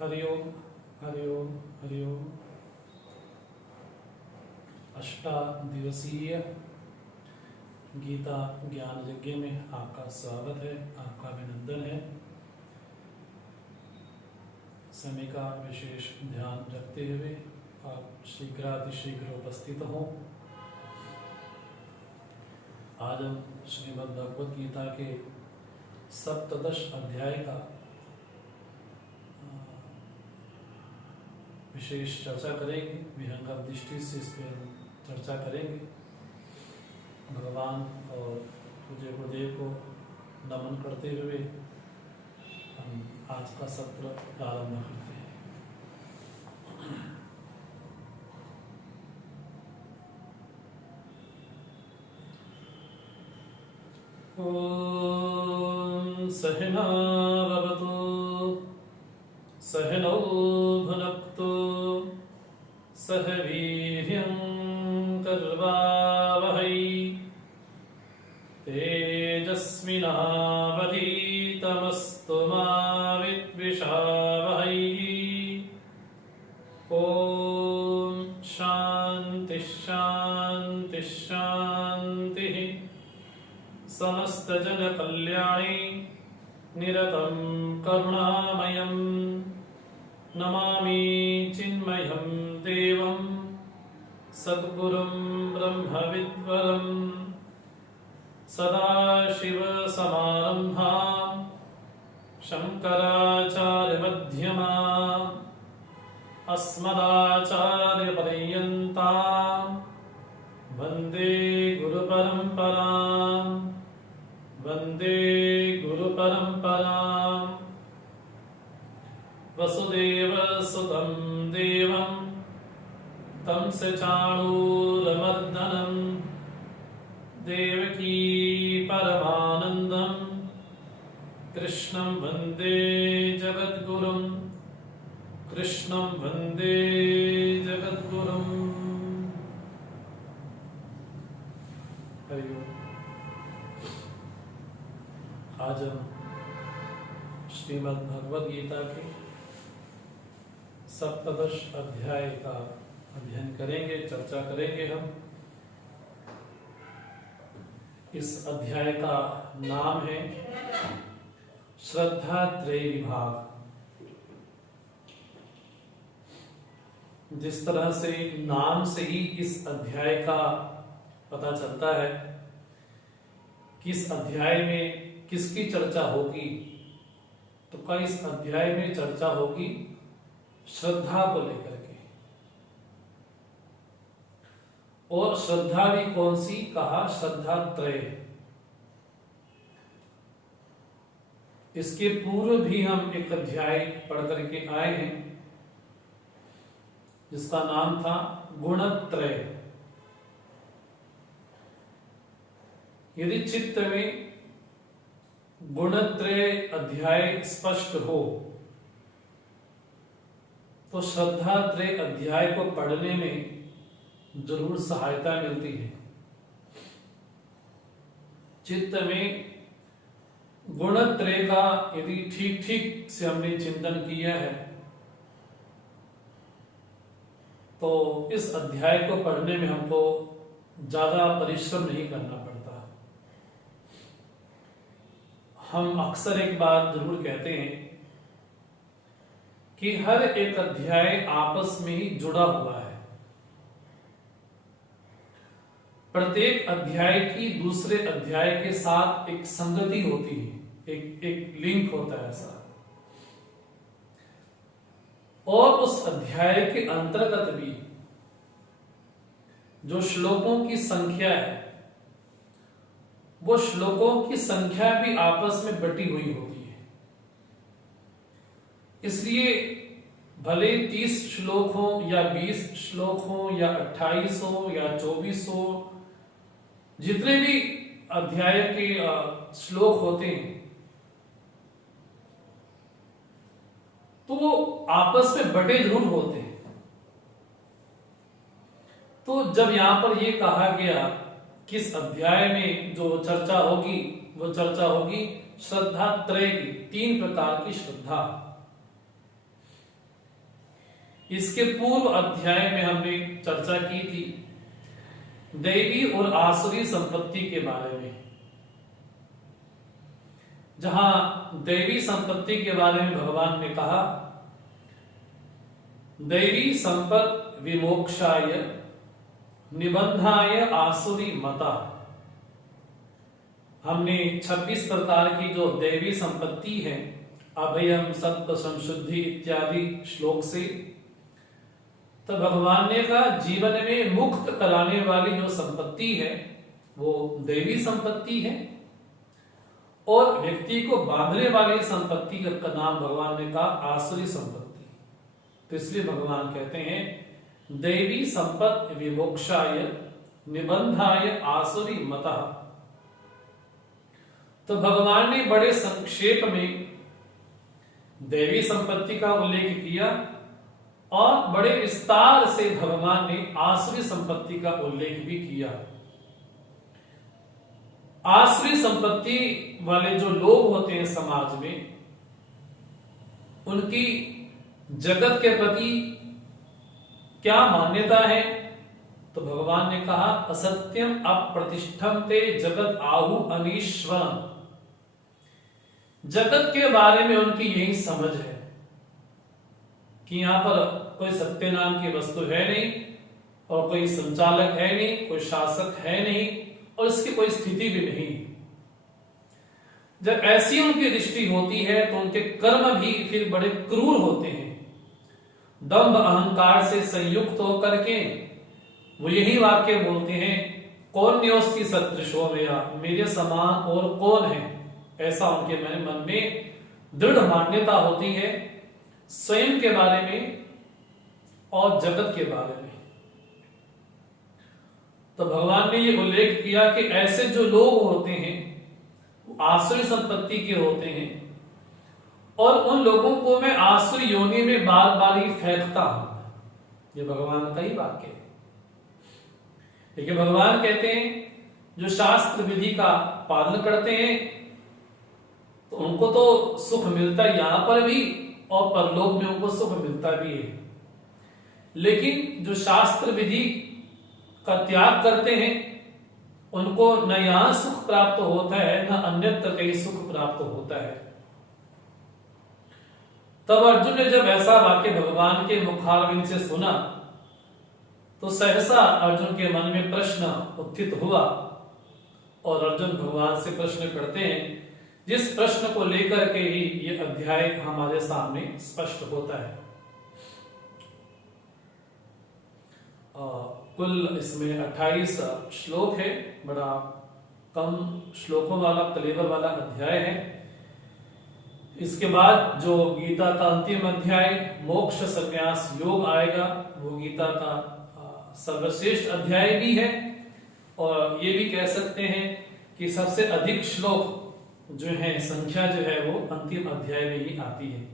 हरि ओम हरि ओम हरि ओम। 8 दिवसीय गीता ज्ञान यज्ञ में आपका स्वागत है, आपका अभिनंदन है। समय का विशेष ध्यान रखते हुए आप शीघ्रातिशीघ्र उपस्थित हों। आज हम श्रीमद् भगवद गीता के सप्तदश अध्याय का विशेष चर्चा करेंगे। विहंगम दृष्टि से इस पर चर्चा करेंगे। भगवान और पूज्य गुरुदेव को नमन करते हुए हम आज का सत्र प्रारंभ करते हैं। ओम सहना भवतु सहनौ भुनक्तु सह वीर्यं कर्वावहै तेजस्विनावधीतमस्तु मा विद्विषावहै। ओम शांति शांति शांति। समस्त जन कल्याणे निरतं करुणामयं नमामि चिन्मयं देवं सद्गुरुं ब्रह्मविद्वरं सदाशिवसमारम्भां शङ्कराचार्यमध्यमाम् अस्मदाचार्यपर्यन्तां वन्दे गुरुपरम्परां वन्दे गुरुपरम्परां। वसुदेवसुतं देवं तं स चाणूरमर्दनं देवकी परमानन्दं कृष्णं वन्दे जगद्गुरुं कृष्णं वन्दे जगद्गुरुम्। हरि ओम। आज हम श्रीमद् भगवद गीता के सप्तदश अध्याय का अध्ययन करेंगे, चर्चा करेंगे। हम इस अध्याय का नाम है श्रद्धा त्रय विभाग। जिस तरह से नाम से ही इस अध्याय का पता चलता है कि इस अध्याय में किसकी चर्चा होगी, तो क्या इस अध्याय में चर्चा होगी श्रद्धा को लेकर के। और श्रद्धा भी कौन सी, कहा श्रद्धा त्रय। इसके पूर्व भी हम एक अध्याय पढ़ करके आए हैं जिसका नाम था गुणत्रय। यदि चित्त में गुणत्रय अध्याय स्पष्ट हो तो श्रद्धात्रय अध्याय को पढ़ने में जरूर सहायता मिलती है। चित्त में गुणत्रय का यदि ठीक ठीक से हमने चिंतन किया है तो इस अध्याय को पढ़ने में हमको ज्यादा परिश्रम नहीं करना पड़ता। हम अक्सर एक बात जरूर कहते हैं कि हर एक अध्याय आपस में ही जुड़ा हुआ है। प्रत्येक अध्याय की दूसरे अध्याय के साथ एक संगति होती है, एक लिंक होता है ऐसा। और उस अध्याय के अंतर्गत भी जो श्लोकों की संख्या है वो श्लोकों की संख्या भी आपस में बटी हुई होती है। इसलिए भले 30 श्लोक हो या 20 श्लोक हो या 28 हो या 24 हो, जितने भी अध्याय के श्लोक होते हैं तो वो आपस में बटे जरूर होते हैं। तो जब यहां पर ये कहा गया किस अध्याय में जो चर्चा होगी वो श्रद्धा त्रय की, 3 प्रकार की श्रद्धा। इसके पूर्व अध्याय में हमने चर्चा की थी दैवी और आसुरी संपत्ति के बारे में, जहां दैवी संपत्ति के बारे में भगवान ने कहा दैवी संपत्ति विमोक्षाय निबंधाय आसुरी मता। हमने 26 प्रकार की जो दैवी संपत्ति है अभयम सत्व संशुद्धि इत्यादि श्लोक से, तो भगवान ने कहा जीवन में मुक्त कराने वाली जो संपत्ति है वो दैवी संपत्ति है, और व्यक्ति को बांधने वाली संपत्ति का नाम भगवान ने कहा आसुरी संपत्ति। तो इसलिए भगवान कहते हैं दैवी संपत्ति विमोक्षाय निबंधाय आसुरी मता। तो भगवान ने बड़े संक्षेप में दैवी संपत्ति का उल्लेख किया और बड़े विस्तार से भगवान ने आसुरी संपत्ति का उल्लेख भी किया। आसुरी संपत्ति वाले जो लोग होते हैं समाज में, उनकी जगत के प्रति क्या मान्यता है, तो भगवान ने कहा असत्यम अप्रतिष्ठम ते जगत आहु अनीश्वरम। जगत के बारे में उनकी यही समझ है कि यहां पर कोई सत्य नाम की वस्तु है नहीं, और कोई संचालक है नहीं, कोई शासक है नहीं, और इसकी कोई स्थिति भी नहीं। जब ऐसी उनकी दृष्टि होती है तो उनके कर्म भी फिर बड़े क्रूर होते हैं। दंभ अहंकार से संयुक्त होकर के वो यही वाक्य बोलते हैं कौन न्योस्ति सदृशो मेरा, मेरे समान और कौन है। ऐसा उनके मन में दृढ़ मान्यता होती है स्वयं के बारे में और जगत के बारे में। तो भगवान ने ये उल्लेख किया कि ऐसे जो लोग होते हैं आसुरी संपत्ति के होते हैं, और उन लोगों को मैं आसुरी योनि में बार बार ही फेंकता हूं। ये भगवान का ही वाक्य है। लेकिन भगवान कहते हैं जो शास्त्र विधि का पालन करते हैं तो उनको तो सुख मिलता है यहां पर भी, और परलोक में उनको सुख मिलता भी है। लेकिन जो शास्त्र विधि का त्याग करते हैं उनको न यहां सुख प्राप्त होता है न अन्यत्र कहीं सुख प्राप्त होता है। तब अर्जुन ने जब ऐसा वाक्य भगवान के मुखारविंद से सुना तो सहसा अर्जुन के मन में प्रश्न उत्थित हुआ, और अर्जुन भगवान से प्रश्न करते हैं जिस प्रश्न को लेकर के ही ये अध्याय हमारे सामने स्पष्ट होता है। कुल इसमें 28 श्लोक है, बड़ा कम श्लोकों वाला कलेवर वाला अध्याय है। इसके बाद जो गीता का अंतिम अध्याय मोक्ष संन्यास योग आएगा, वो गीता का सर्वश्रेष्ठ अध्याय भी है, और ये भी कह सकते हैं कि सबसे अधिक श्लोक जो है संख्या जो है वो अंतिम अध्याय में ही आती है।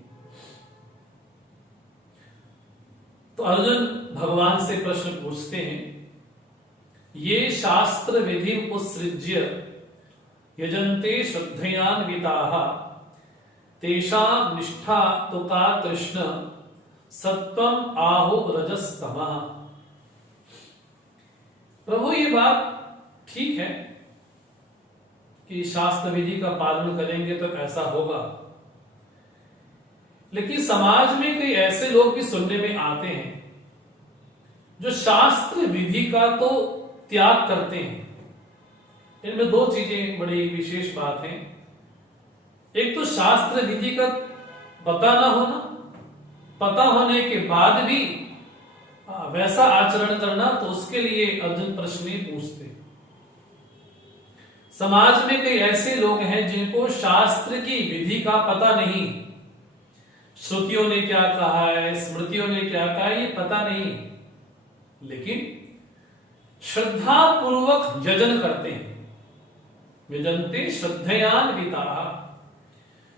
तो अर्जुन भगवान से प्रश्न पूछते हैं ये शास्त्र विधि उत्सृज्य यजन्ते श्रद्धयान्विताः तेषां निष्ठा तो का कृष्ण सत्वम आहु रजस्तमः। प्रभु ये बात ठीक है कि शास्त्र विधि का पालन करेंगे तो ऐसा होगा, लेकिन समाज में कई ऐसे लोग भी सुनने में आते हैं जो शास्त्र विधि का तो त्याग करते हैं। इनमें दो चीजें बड़ी विशेष बात हैं। एक तो शास्त्र विधि का पता ना होना, पता होने के बाद भी वैसा आचरण करना, तो उसके लिए अर्जुन प्रश्न ही पूछते। समाज में कई ऐसे लोग हैं जिनको शास्त्र की विधि का पता नहीं, श्रुतियों ने क्या कहा है, स्मृतियों ने क्या कहा है, ये पता नहीं, लेकिन श्रद्धा पूर्वक यजन करते हैं। यजन्ते श्रद्धयान्विताः,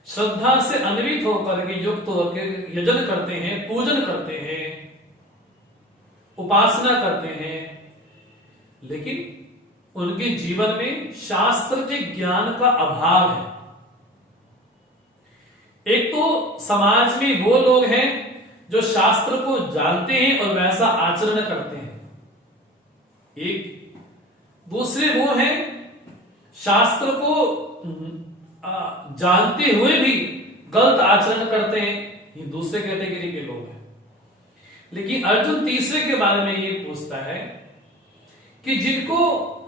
श्रद्धा से अन्वित होकर के युक्त होकर यजन करते हैं, पूजन करते हैं, उपासना करते हैं, लेकिन उनके जीवन में शास्त्र के ज्ञान का अभाव है। एक तो समाज में वो लोग हैं जो शास्त्र को जानते हैं और वैसा आचरण करते हैं। एक दूसरे वो हैं शास्त्र को जानते हुए भी गलत आचरण करते हैं, ये दूसरे कैटेगरी के लोग हैं। लेकिन अर्जुन तीसरे के बारे में ये पूछता है कि जिनको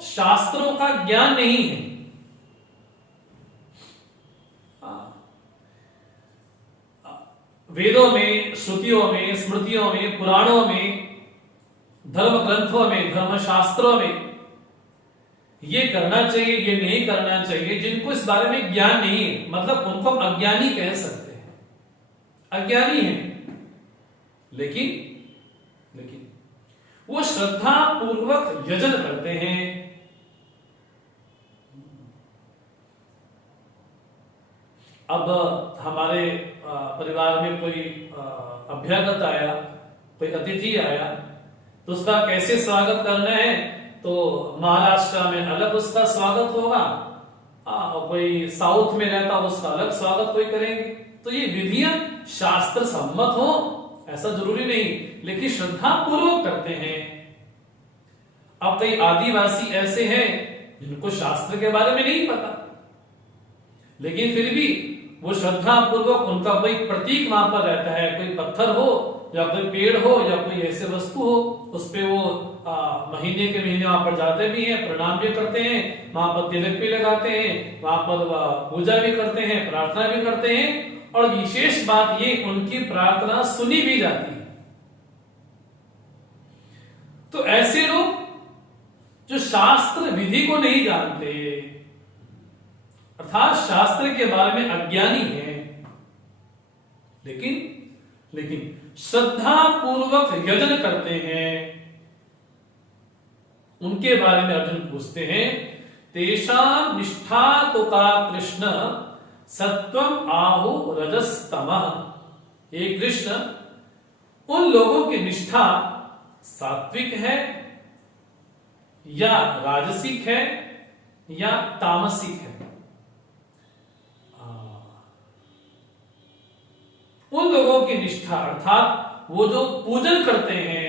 शास्त्रों का ज्ञान नहीं है, वेदों में, श्रुतियों में, स्मृतियों में, पुराणों में, धर्म ग्रंथों में, धर्म शास्त्रों में ये करना चाहिए, ये नहीं करना चाहिए, जिनको इस बारे में ज्ञान नहीं है, मतलब उनको हम अज्ञानी कह सकते हैं, अज्ञानी हैं। लेकिन वो श्रद्धा पूर्वक यजन करते हैं। अब हमारे परिवार में कोई अभ्यागत आया, कोई अतिथि आया, तो उसका कैसे स्वागत करना है, तो महाराष्ट्र में अलग उसका स्वागत होगा, कोई साउथ में रहता उसका अलग स्वागत कोई करेंगे। तो ये विधियां शास्त्र सम्मत हो ऐसा जरूरी नहीं, लेकिन श्रद्धा पूर्वक करते हैं। अब कई आदिवासी ऐसे हैं जिनको शास्त्र के बारे में नहीं पता, लेकिन फिर भी वो श्रद्धा पूर्वक उनका कोई प्रतीक वहां पर रहता है, कोई पत्थर हो या कोई पेड़ हो या कोई ऐसे वस्तु हो, उस पे वो महीने के महीने वहां पर जाते भी हैं, प्रणाम भी करते हैं, वहां पर तिलक भी लगाते हैं, वहां पर पूजा भी करते हैं, प्रार्थना भी करते हैं, और विशेष बात ये उनकी प्रार्थना सुनी भी जाती है। तो ऐसे लोग जो शास्त्र विधि को नहीं जानते, अर्थात शास्त्र के बारे में अज्ञानी हैं, लेकिन श्रद्धा पूर्वक यजन करते हैं, उनके बारे में अर्जुन पूछते हैं, तेषां निष्ठा तो का कृष्ण सत्वम आहु रजस्तमः। हे कृष्ण, उन लोगों की निष्ठा सात्विक है या राजसिक है या तामसिक है। उन लोगों की निष्ठा अर्थात वो जो पूजन करते हैं,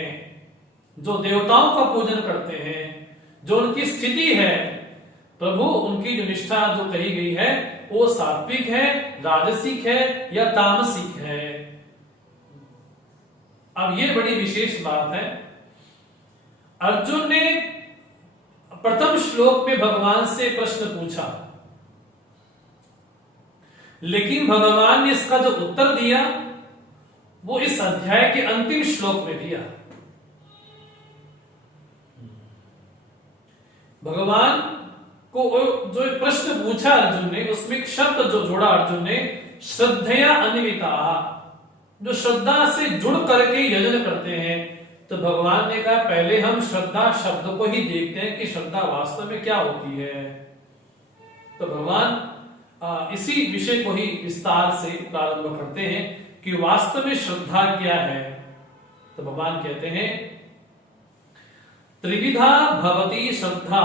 जो देवताओं का पूजन करते हैं, जो उनकी स्थिति है, प्रभु उनकी जो निष्ठा जो कही गई है वो सात्विक है, राजसिक है या तामसिक है। अब ये बड़ी विशेष बात है। अर्जुन ने प्रथम श्लोक में भगवान से प्रश्न पूछा, लेकिन भगवान ने इसका जो उत्तर दिया वो इस अध्याय के अंतिम श्लोक में दिया। भगवान को जो प्रश्न पूछा अर्जुन ने, उसमें एक शब्द जो जोड़ा अर्जुन ने, श्रद्धया अन्विता, जो श्रद्धा से जुड़ करके यजन करते हैं। तो भगवान ने कहा पहले हम श्रद्धा शब्द को ही देखते हैं कि श्रद्धा वास्तव में क्या होती है। तो भगवान इसी विषय को ही विस्तार से प्रारंभ करते हैं कि वास्तव में श्रद्धा क्या है। तो भगवान कहते हैं, त्रिविधा भवती श्रद्धा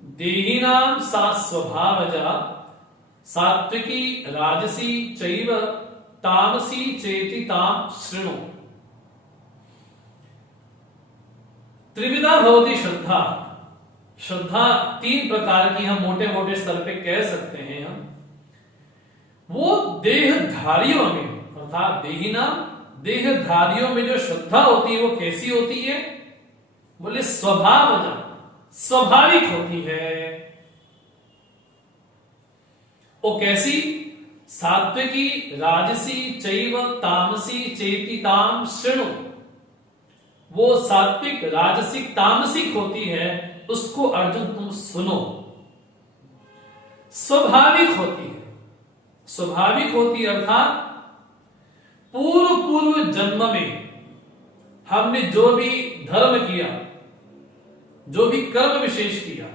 देहिनां सा स्वभावजा, सात्विकी राजसी चैव तामसी चेति ताम शृणु। त्रिविधा भवती श्रद्धा, श्रद्धा तीन प्रकार की हम मोटे मोटे स्तर पे कह सकते हैं। हम वो देहधारियों में अर्थात देहिना, देहधारियों में जो श्रद्धा होती है वो कैसी होती है? बोले स्वभावजा, स्वाभाविक होती है। वो कैसी? सात्विकी राजसी चैव तामसी चेति ताम शृणु। वो सात्विक राजसिक तामसिक होती है, उसको अर्जुन तुम सुनो। स्वाभाविक होती है, स्वाभाविक होती अर्थात पूर्व जन्म में हमने जो भी धर्म किया, जो भी कर्म विशेष किया,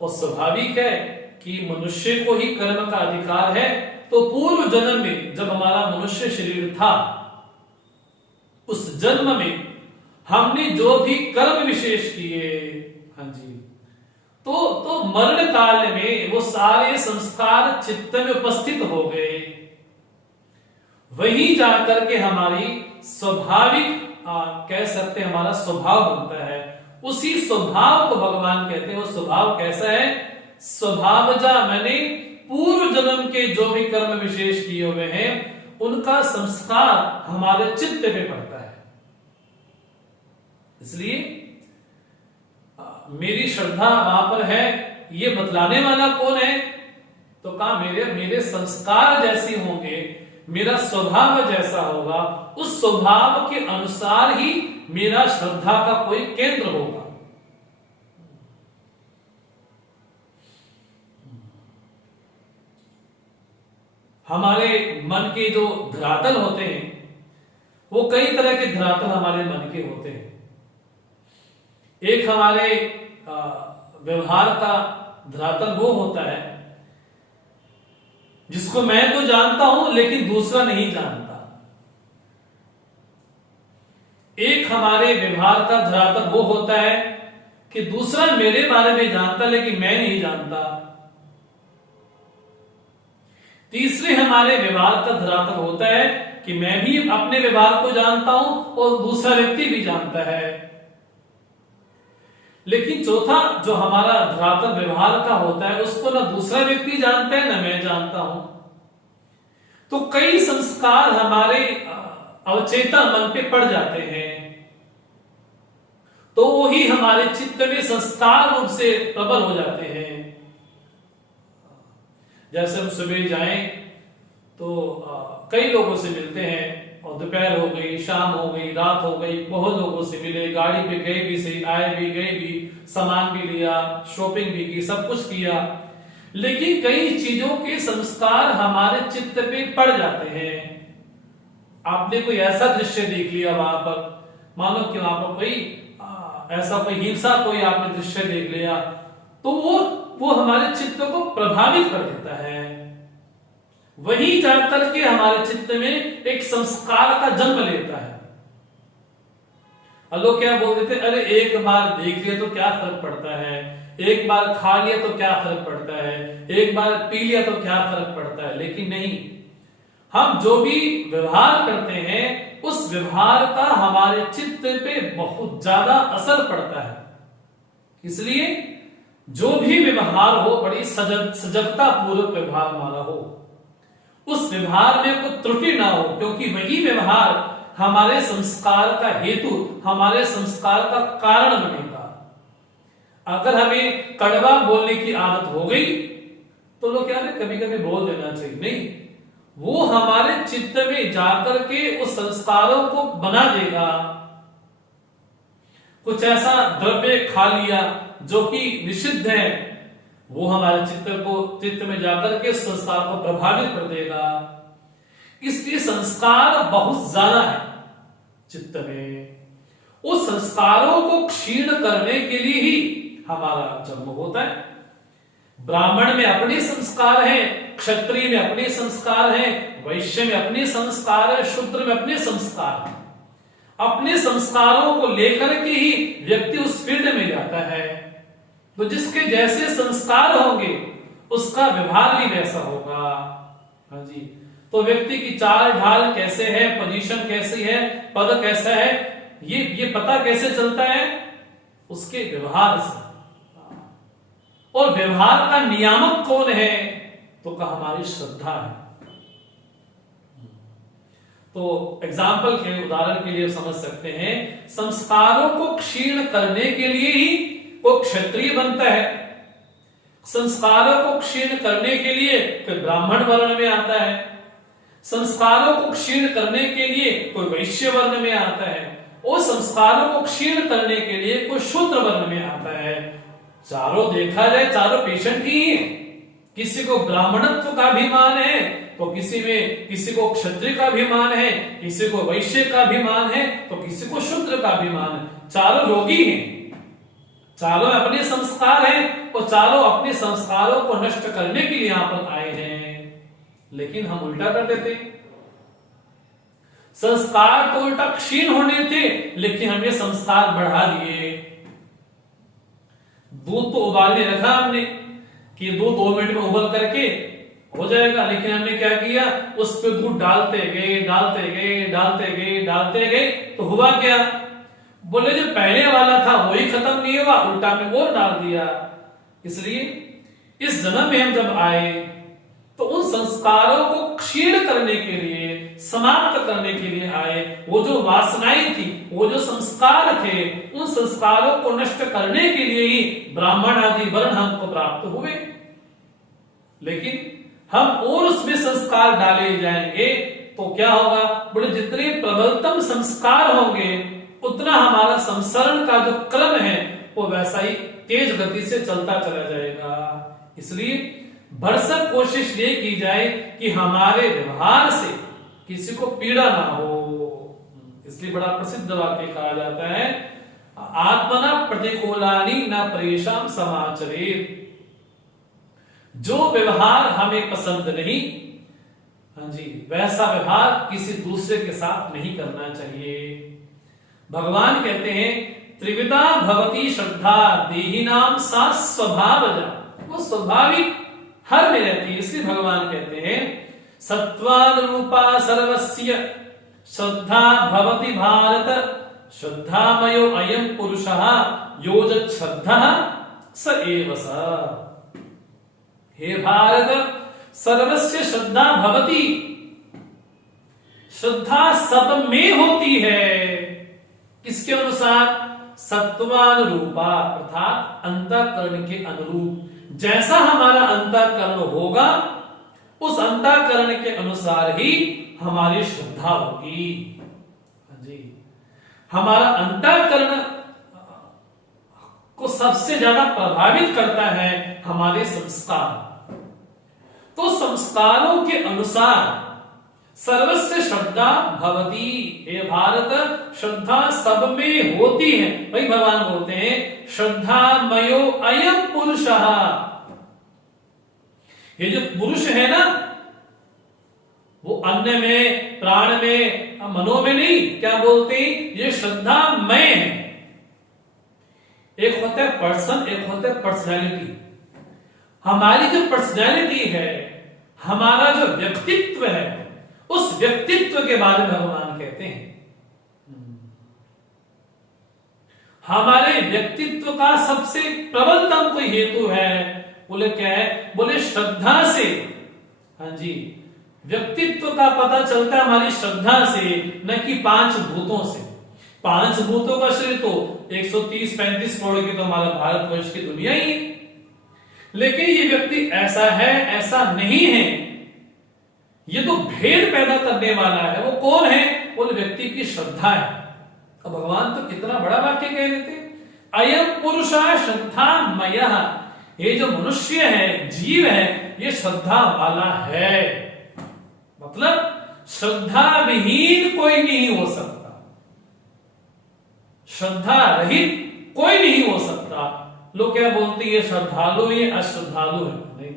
वो स्वाभाविक है कि मनुष्य को ही कर्म का अधिकार है। तो पूर्व जन्म में जब हमारा मनुष्य शरीर था, उस जन्म में हमने जो भी कर्म विशेष किए, हाँ जी, तो मरण काल में वो सारे संस्कार चित्त में उपस्थित हो गए। वही जाकर के हमारी स्वाभाविक कह सकते हैं हमारा स्वभाव बनता है। उसी स्वभाव को भगवान कहते हैं। वो स्वभाव कैसा है? स्वभावजा मैंने पूर्व जन्म के जो भी कर्म विशेष किए हुए हैं उनका संस्कार हमारे चित्त पे पड़ता है। इसलिए मेरी श्रद्धा वहां पर है, ये बतलाने वाला कौन है? तो कहा मेरे संस्कार जैसे होंगे, मेरा स्वभाव जैसा होगा, उस स्वभाव के अनुसार ही मेरा श्रद्धा का कोई केंद्र होगा। हमारे मन के जो धरातल होते हैं वो कई तरह के धरातल हमारे मन के होते हैं। एक हमारे व्यवहार का धरातल वो होता है जिसको मैं तो जानता हूं लेकिन दूसरा नहीं जानता। एक हमारे व्यवहार का धरातल वो होता है कि दूसरा मेरे बारे में जानता लेकिन मैं नहीं जानता। तीसरे हमारे व्यवहार का धरातल होता है कि मैं भी अपने व्यवहार को जानता हूं और दूसरा व्यक्ति भी जानता है। लेकिन चौथा जो हमारा धरातल व्यवहार का होता है उसको ना दूसरा व्यक्ति जानता है ना मैं जानता हूं। तो कई संस्कार हमारे अवचेतन मन पे पड़ जाते हैं, तो वही हमारे चित्त में संस्कार रूप से प्रबल हो जाते हैं। जैसे हम सुबह जाएं तो कई लोगों से मिलते हैं और दोपहर हो गई, शाम हो गई, रात हो गई, बहुत लोगों से मिले, गाड़ी पे गए भी सही, आए भी, गए भी, सामान भी लिया, शॉपिंग भी की, सब कुछ किया, लेकिन कई चीजों के संस्कार हमारे चित्त पे पड़ जाते हैं। आपने कोई ऐसा दृश्य देख लिया वहां पर, मानो कि वहां पर कोई ऐसा कोई हिंसा कोई आपने दृश्य देख लिया, तो वो हमारे चित्त को प्रभावित कर देता है। वही जाकर के हमारे चित्त में एक संस्कार का जन्म लेता है। लोग क्या बोल देते, अरे एक बार देख लिया तो क्या फर्क पड़ता है, एक बार खा लिया तो क्या फर्क पड़ता है, एक बार पी लिया तो क्या फर्क पड़ता है। लेकिन नहीं, हम जो भी व्यवहार करते हैं उस व्यवहार का हमारे चित्त पे बहुत ज्यादा असर पड़ता है। इसलिए जो भी व्यवहार हो बड़ी सजगता पूर्वक व्यवहार हमारा हो, उस व्यवहार में कोई त्रुटि ना हो, क्योंकि वही व्यवहार हमारे संस्कार का हेतु, हमारे संस्कार का कारण बनेगा। अगर हमें कड़वा बोलने की आदत हो गई तो लोग क्या है कभी कभी बोल देना चाहिए, नहीं, वो हमारे चित्त में जाकर के उस संस्कारों को बना देगा। कुछ ऐसा द्रव्य खा लिया जो कि निषिद्ध है, वो हमारे चित्त में जाकर के संस्कार को प्रभावित कर देगा। इसलिए संस्कार बहुत ज्यादा है चित्त में। उस संस्कारों को क्षीण करने के लिए ही हमारा जन्म होता है। ब्राह्मण में अपने संस्कार हैं, क्षत्रिय में अपने संस्कार हैं, वैश्य में अपने संस्कार है, शूद्र में अपने संस्कार हैं। अपने संस्कारों को लेकर के ही व्यक्ति उस फील्ड में जाता है। तो जिसके जैसे संस्कार होंगे उसका व्यवहार भी वैसा होगा। हाँ जी, तो व्यक्ति की चाल ढाल कैसे है, पोजीशन कैसी है, पद कैसा है, ये पता कैसे चलता है? उसके व्यवहार से। और व्यवहार का नियामक कौन है? तो का हमारी श्रद्धा है। तो एग्जाम्पल के उदाहरण के लिए समझ सकते हैं, संस्कारों को क्षीण करने के लिए ही वो क्षत्रिय बनता है, संस्कारों को क्षीण करने के लिए कोई ब्राह्मण वर्ण में आता है, संस्कारों को क्षीण करने के लिए कोई वैश्य वर्ण में आता है, और संस्कारों को क्षीण करने के लिए कोई शूद्र वर्ण में आता है। चारों देखा जाए चारों पेशेंट ही है। किसी को ब्राह्मणत्व का अभिमान है तो किसी को क्षत्रिय का अभिमान है, किसी को वैश्य का अभिमान है तो किसी को शूद्र का अभिमान है। चारों रोगी हैं, चारों अपने संस्कार हैं और चारों अपने संस्कारों को नष्ट करने के लिए यहां पर आए हैं। लेकिन हम उल्टा कर देते, संस्कार तो उल्टा क्षीण होने थे लेकिन हमने संस्कार बढ़ा दिए। दूध तो उबालने रखा हमने कि दूध 2 मिनट में उबल करके हो जाएगा। लेकिन हमने क्या किया, उस पे दूध डालते गए डालते गए डालते गए डालते गए, तो हुआ क्या, बोले जो पहले वाला था वही खत्म नहीं हुआ, उल्टा में और डाल दिया। इसलिए इस जन्म में हम जब आए तो उन संस्कारों को क्षीण करने के लिए, समाप्त करने के लिए आए। वो जो वासनाएं थी, वो जो संस्कार थे, उन संस्कारों को नष्ट करने के लिए ही ब्राह्मण आदि वर्ण हमको प्राप्त हुए। लेकिन हम और उसमें संस्कार डाले जाएंगे तो क्या होगा, बोले जितने प्रबलतम संस्कार होंगे उतना हमारा संसरण का जो क्रम है वो वैसा ही तेज गति से चलता चला जाएगा। इसलिए भरसक कोशिश ये की जाए कि हमारे व्यवहार से किसी को पीड़ा ना हो। इसलिए बड़ा प्रसिद्ध वाक्य कहा जाता है, आत्मना प्रतिकूलानि न परेशान समाचरेत। जो व्यवहार हमें पसंद नहीं, हाँ जी, वैसा व्यवहार किसी दूसरे के साथ नहीं करना चाहिए। भगवान कहते हैं, त्रिविधा भवती श्रद्धा देहिनाम सा स्वभावजा। वो स्वाभाविक हर में रहती है। इसलिए भगवान कहते हैं, सत्वानुरूपा सर्वस्य श्रद्धा भवति भारत, श्रद्धामयो अयं पुरुषः योजत् श्रद्धः स एव स। हे भारत, सर्वस्य श्रद्धा भवति, श्रद्धा सब में होती है। किसके अनुसार, सत्वानुरूपा, अर्थात अंतःकरण के अनुरूप। जैसा हमारा अंतःकरण होगा उस अंतःकरण के अनुसार ही हमारी श्रद्धा होगी। जी, हमारा अंतःकरण को सबसे ज्यादा प्रभावित करता है हमारे संस्कार। तो संस्कारों के अनुसार सर्वस्य श्रद्धा भवती। हे भारत, श्रद्धा सब में होती है। भाई भगवान बोलते हैं, श्रद्धा मयो अयम पुरुषः। ये जो पुरुष है ना, वो अन्न में, प्राण में, मनो में नहीं, क्या बोलते हैं, ये श्रद्धा मय है। एक होता है पर्सन, एक होता है पर्सनैलिटी। हमारी जो पर्सनैलिटी है, हमारा जो व्यक्तित्व है, उस व्यक्तित्व के बारे में भगवान कहते हैं। हमारे व्यक्तित्व का सबसे प्रबलतम कोई हेतु है, बोले क्या है, बोले श्रद्धा से। हाँ जी, व्यक्तित्व का पता चलता है हमारी श्रद्धा से, न कि पांच भूतों से। पांच भूतों का शरीर तो 130-35 करोड़ की तो हमारा भारतवर्ष की दुनिया ही है। लेकिन ये व्यक्ति ऐसा है, ऐसा नहीं है, ये तो भेद पैदा करने वाला है। वो कौन है, वो व्यक्ति की श्रद्धा है। अब भगवान तो कितना बड़ा वाक्य कह रहे थे, अयम पुरुषा श्रद्धा मयः। ये जो मनुष्य है, जीव है, ये श्रद्धा वाला है। मतलब श्रद्धा विहीन कोई नहीं हो सकता, श्रद्धा रहित कोई नहीं हो सकता। लोग क्या बोलते हैं, ये श्रद्धालु, ये अश्रद्धालु है। नहीं,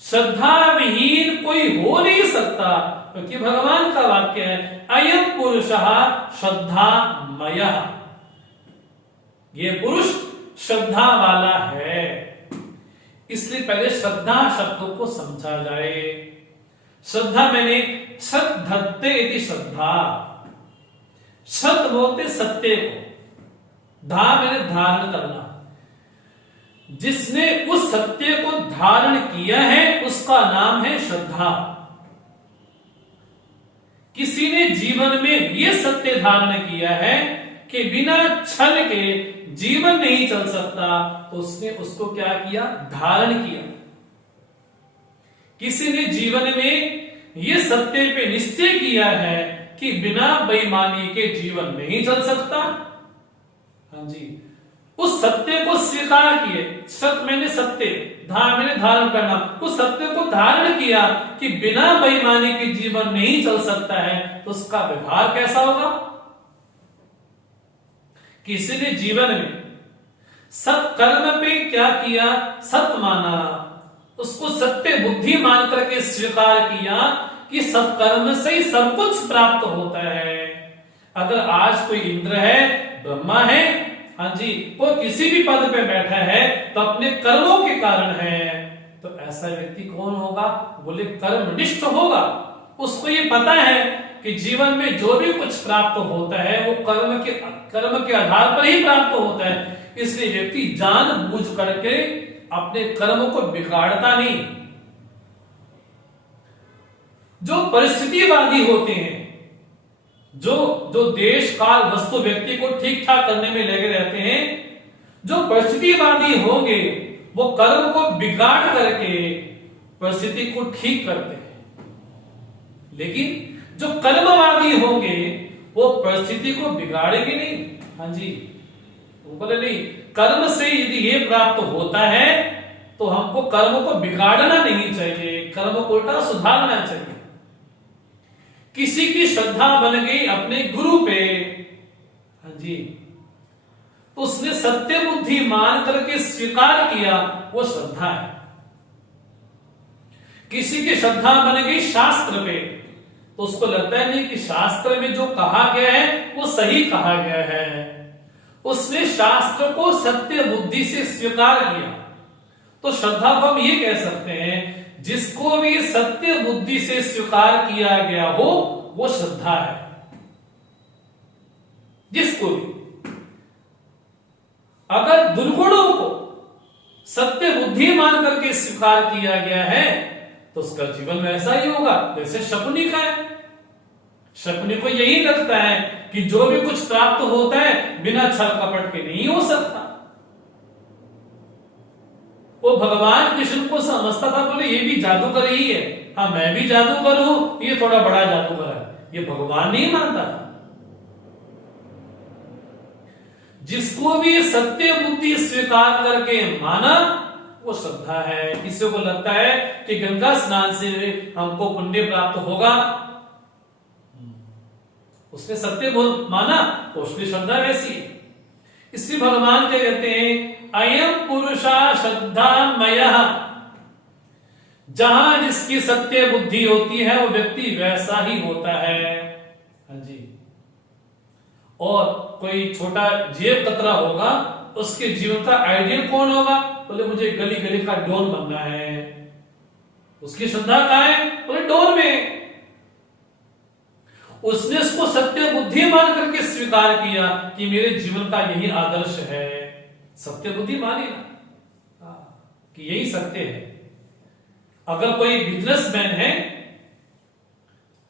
श्रद्धा विहीन कोई हो नहीं सकता, क्योंकि भगवान का वाक्य है, अयम पुरुषः श्रद्धामयः। ये पुरुष श्रद्धा वाला है। इसलिए पहले श्रद्धा शब्द को समझा जाए। श्रद्धा मैंने श्रद्धत्ते इति श्रद्धा। श्रद्ध बोलते सत्य को, धा मैंने धारण करना। जिसने उस सत्य को धारण किया है उसका नाम है श्रद्धा। किसी ने जीवन में यह सत्य धारण किया है कि बिना छल के जीवन नहीं चल सकता, तो उसने उसको क्या किया, धारण किया। किसी ने जीवन में यह सत्य पे निश्चय किया है कि बिना बेईमानी के जीवन नहीं चल सकता। हाँ जी, उस सत्य को स्वीकार किए। सत्य मैंने सत्य, मैंने धारण करना, उस सत्य को धारण किया कि बिना बेईमानी के जीवन नहीं चल सकता है, तो उसका व्यवहार कैसा होगा। किसी ने जीवन में सत्कर्म पे क्या किया, सत्य माना, उसको सत्य बुद्धि मान करके स्वीकार किया कि सत्कर्म से ही सब कुछ प्राप्त होता है। अगर आज कोई इंद्र है, ब्रह्मा है, हाँ जी, वो किसी भी पद पे बैठा है तो अपने कर्मों के कारण है। तो ऐसा व्यक्ति कौन होगा? बोले कर्मनिष्ठ होगा। उसको ये पता है कि जीवन में जो भी कुछ प्राप्त होता है वो कर्म के आधार पर ही प्राप्त होता है। इसलिए व्यक्ति जानबूझ करके अपने कर्म को बिगाड़ता नहीं। जो परिस्थितिवादी होते हैं, जो देश काल वस्तु व्यक्ति को ठीक ठाक करने में लगे रहते हैं, जो परिस्थितिवादी होंगे वो कर्म को बिगाड़ करके परिस्थिति को ठीक करते हैं। लेकिन जो कर्मवादी होंगे वो परिस्थिति को बिगाड़ेंगे नहीं। हाँ जी, वो बोले नहीं, कर्म से यदि ये प्राप्त होता है तो हमको कर्म को बिगाड़ना नहीं चाहिए, कर्म को उल्टा सुधारना चाहिए। किसी की श्रद्धा बन गई अपने गुरु पे, हाँ जी, तो उसने सत्य बुद्धि मान करके स्वीकार किया, वो श्रद्धा है। किसी की श्रद्धा बन गई शास्त्र पे, तो उसको लगता है नहीं कि शास्त्र में जो कहा गया है वो सही कहा गया है, उसने शास्त्र को सत्य बुद्धि से स्वीकार किया। तो श्रद्धा को हम ये कह सकते हैं, जिसको भी सत्य बुद्धि से स्वीकार किया गया हो वो श्रद्धा है। जिसको भी अगर दुर्गुणों को सत्य बुद्धि मान करके स्वीकार किया गया है तो उसका जीवन वैसा ही होगा जैसे शकुनी का है। शकुनी को यही लगता है कि जो भी कुछ प्राप्त होता है बिना छल कपट के नहीं हो सकता। वो भगवान कृष्ण को समझता था, बोले ये भी जादूगर ही है, हाँ मैं भी जादूगर हूं, ये थोड़ा बड़ा जादूगर है, ये भगवान नहीं मानता था। जिसको भी सत्य बुद्धि स्वीकार करके माना वो श्रद्धा है। किसी को लगता है कि गंगा स्नान से हमको पुण्य प्राप्त होगा, उसने सत्य माना तो उसकी श्रद्धा वैसी है। इसलिए भगवान क्या कहते हैं, अयम पुरुषा श्रद्धामयः, जहां जिसकी सत्य बुद्धि होती है वो व्यक्ति वैसा ही होता है। हाँ जी, और कोई छोटा जेब कतरा होगा, उसके जीवन का आइडियल कौन होगा? बोले मुझे गली गली का डॉन बनना है। उसकी श्रद्धा कहां है? बोले डॉन में। उसने उसको सत्य बुद्धि मान करके स्वीकार किया कि मेरे जीवन का यही आदर्श है। सत्य बुद्धि मानी ना कि यही सत्य है। अगर कोई बिजनेसमैन है,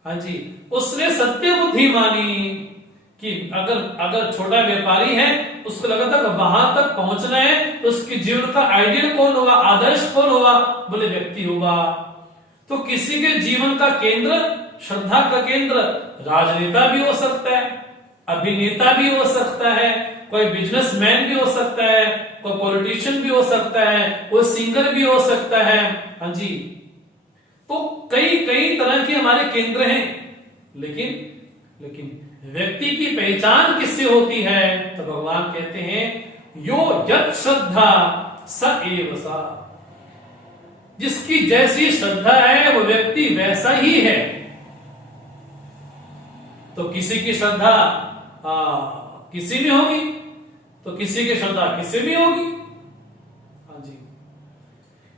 हाँ जी, उसने सत्य बुद्धि मानी कि अगर छोटा व्यापारी है, उसको लगा था कि वहां तक पहुंचना है, तो उसके जीवन का आइडियल कौन होगा, आदर्श कौन होगा? बोले व्यक्ति होगा। तो किसी के जीवन का केंद्र, श्रद्धा का केंद्र राजनेता भी हो सकता है, अभिनेता भी हो सकता है, कोई बिजनेसमैन भी हो सकता है, कोई पॉलिटिशियन भी हो सकता है, कोई सिंगर भी हो सकता है। हाँ जी, तो कई कई तरह के हमारे केंद्र हैं। लेकिन व्यक्ति की पहचान किससे होती है? तो भगवान कहते हैं यो यत् श्रद्धा स एव सा, जिसकी जैसी श्रद्धा है वो व्यक्ति वैसा ही है। तो किसी की श्रद्धा किसी में होगी, तो किसी की श्रद्धा किसी में होगी। हाँ जी,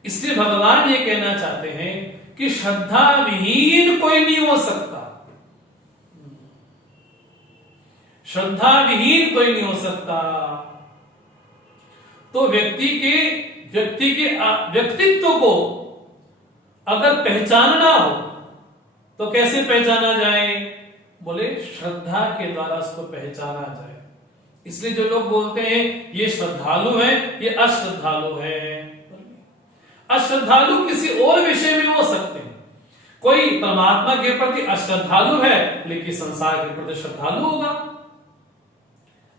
इसलिए भगवान ये कहना चाहते हैं कि श्रद्धा विहीन कोई नहीं हो सकता। श्रद्धा विहीन कोई नहीं हो सकता। तो व्यक्ति के व्यक्तित्व को अगर पहचानना हो तो कैसे पहचाना जाए? बोले श्रद्धा के द्वारा उसको पहचाना जाए। इसलिए जो लोग बोलते हैं ये श्रद्धालु है, ये अश्रद्धालु है। अश्रद्धालु किसी और विषय में हो सकते हैं। कोई परमात्मा के प्रति अश्रद्धालु है लेकिन संसार के प्रति श्रद्धालु होगा,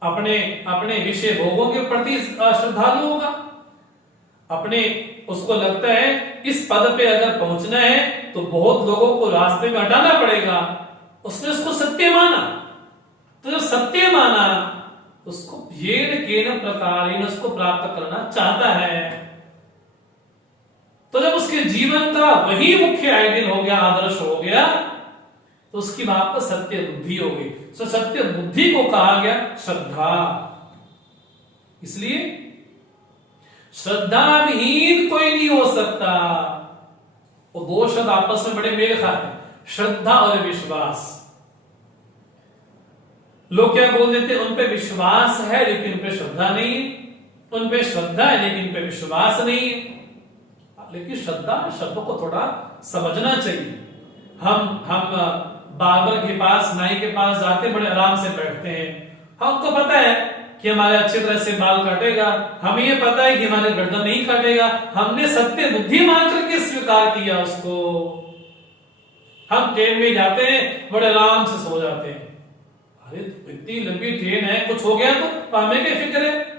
अपने विषय भोगों के प्रति श्रद्धालु होगा, उसको लगता है इस पद पे अगर पहुंचना है तो बहुत लोगों को रास्ते में हटाना पड़ेगा, उसने उसको सत्य माना। तो जब सत्य माना उसको येन केन प्रकारेण उसको प्राप्त करना चाहता है। तो जब उसके जीवन का वही मुख्य आइडियल हो गया, आदर्श हो गया, तो उसकी बात पर सत्य बुद्धि हो गई। तो सत्य बुद्धि को कहा गया श्रद्धा। इसलिए श्रद्धा विहीन कोई नहीं हो सकता। वो दो शब्द आपस में बड़े मेल खाते हैं, श्रद्धा और विश्वास। लोग क्या बोल देते हैं, उन पे विश्वास है लेकिन उन पे श्रद्धा नहीं है, उन पे श्रद्धा है लेकिन उन पे विश्वास नहीं है। लेकिन श्रद्धा शब्द को थोड़ा समझना चाहिए। हम बार्बर के पास, नाई के पास जाते बड़े आराम से बैठते हैं। हमको पता है कि हमारे अच्छी तरह से बाल काटेगा, हमें ये पता है कि हमारे गर्दन नहीं काटेगा। हमने सत्य बुद्धि मान करके स्वीकार किया उसको। हम ट्रेन में जाते हैं, बड़े आराम से सो जाते हैं। अरे इतनी लंबी ट्रेन है, कुछ हो गया तो हमें क्या फिक्र है।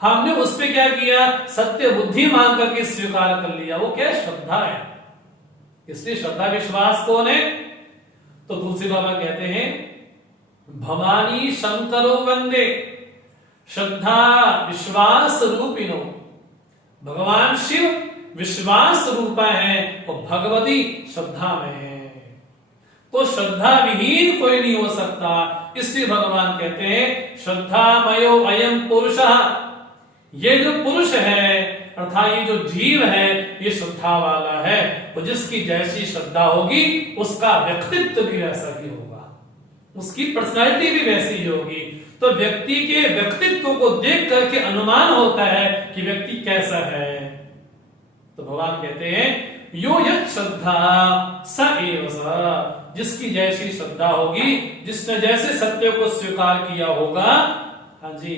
हमने उस पे क्या किया, सत्य बुद्धि मान करके स्वीकार कर लिया। वो क्या श्रद्धा है। इसलिए श्रद्धा विश्वास कौन है, तो तुलसी बाबा कहते हैं भवानी शंकरो वंदे श्रद्धा विश्वास रूपिनो। भगवान शिव विश्वास रूपा है और भगवती श्रद्धा में है। तो श्रद्धा विहीन कोई नहीं हो सकता। इसलिए भगवान कहते हैं श्रद्धामयो अयम पुरुषः। ये जो पुरुष है अर्थात ये जो जीव है ये श्रद्धा वाला है। तो जिसकी जैसी श्रद्धा होगी उसका व्यक्तित्व भी वैसा ही होगा, उसकी पर्सनालिटी भी वैसी ही होगी। तो व्यक्ति के व्यक्तित्व को देख करके अनुमान होता है कि व्यक्ति कैसा है। तो भगवान कहते हैं यो यत् श्रद्धा स एव स। जिसकी जैसी श्रद्धा होगी, जिसने जैसे सत्य को स्वीकार किया होगा, हाँ जी,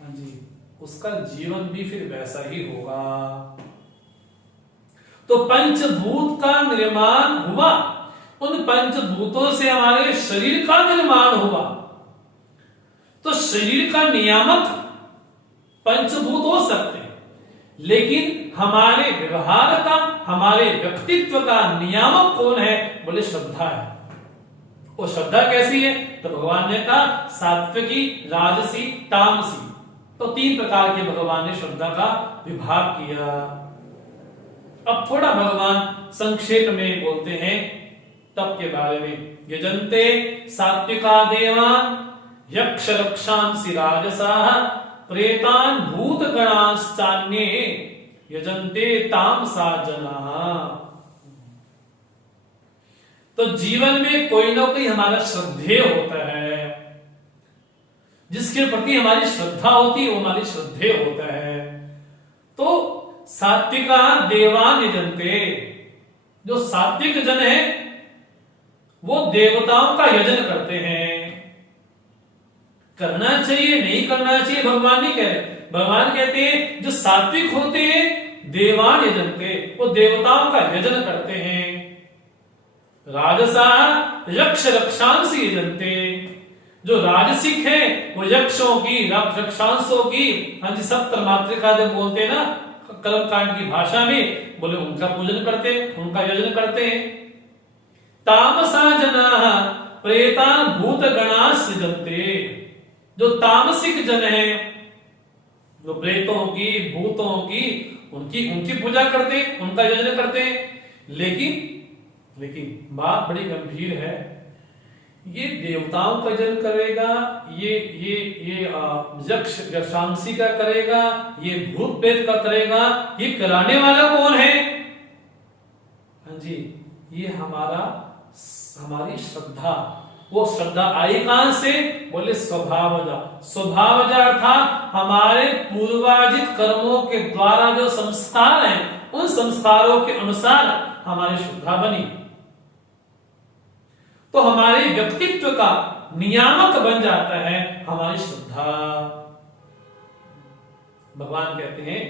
हाँ जी, उसका जीवन भी फिर वैसा ही होगा। तो पंचभूत का निर्माण हुआ, उन पंचभूतों से हमारे शरीर का निर्माण हुआ। तो शरीर का नियामक पंचभूत हो सकते हैं, लेकिन हमारे व्यवहार का, हमारे व्यक्तित्व का नियामक कौन है, बोले श्रद्धा है। वो श्रद्धा कैसी है, तो भगवान ने कहा सात्विकी, राजसी, तामसी। तो तीन प्रकार के भगवान ने श्रद्धा का विभाग किया। अब थोड़ा भगवान संक्षेप में बोलते हैं तप के बारे में। यजन्ते सात्विका देवान यक्ष रक्षांसि राजसाः प्रेतान भूत गणांश्चान्ये यजन्ते तामसा जनाः। तो जीवन में कोई ना कोई हमारा श्रद्धेय होता है, जिसके प्रति हमारी श्रद्धा होती है वो हमारी श्रद्धेय होता है। तो सात्विका देवान यजन्ते, जो सात्विक जन है वो देवताओं का यजन करते हैं। करना चाहिए नहीं करना चाहिए भगवान नहीं कह रहे, भगवान कहते हैं जो सात्विक होते हैं देवान यजन्ते, वो देवताओं का यजन करते हैं। राजसा यक्ष रक्षांसि यजन्ते, जो राजसिक है वो यक्षों की, रक्षांशों की, हाँ जी, सप्त मातृका जब बोलते हैं ना कर्मकांड की भाषा में, बोले उनका पूजन करते हैं, उनका यजन करते हैं। तामसा जनाः प्रेतान भूत गणांश्च यजन्ते, जो तामसिक जन है, जो प्रेतों की, भूतों की, उनकी पूजा करते हैं, उनका यजन करते हैं। लेकिन बात बड़ी गंभीर है, ये देवताओं का यजन करेगा, ये यक्ष यक्षांसी का करेगा, ये भूत प्रेत का करेगा, ये कराने वाला कौन है? हाँ जी, ये हमारी श्रद्धा। वो श्रद्धा आई कहां से, बोले स्वभावजा। स्वभावजा अर्थात हमारे पूर्वार्जित कर्मों के द्वारा जो संस्कार हैं, उन संस्कारों के अनुसार हमारी श्रद्धा बनी। तो हमारे व्यक्तित्व का नियामक बन जाता है हमारी श्रद्धा। भगवान कहते हैं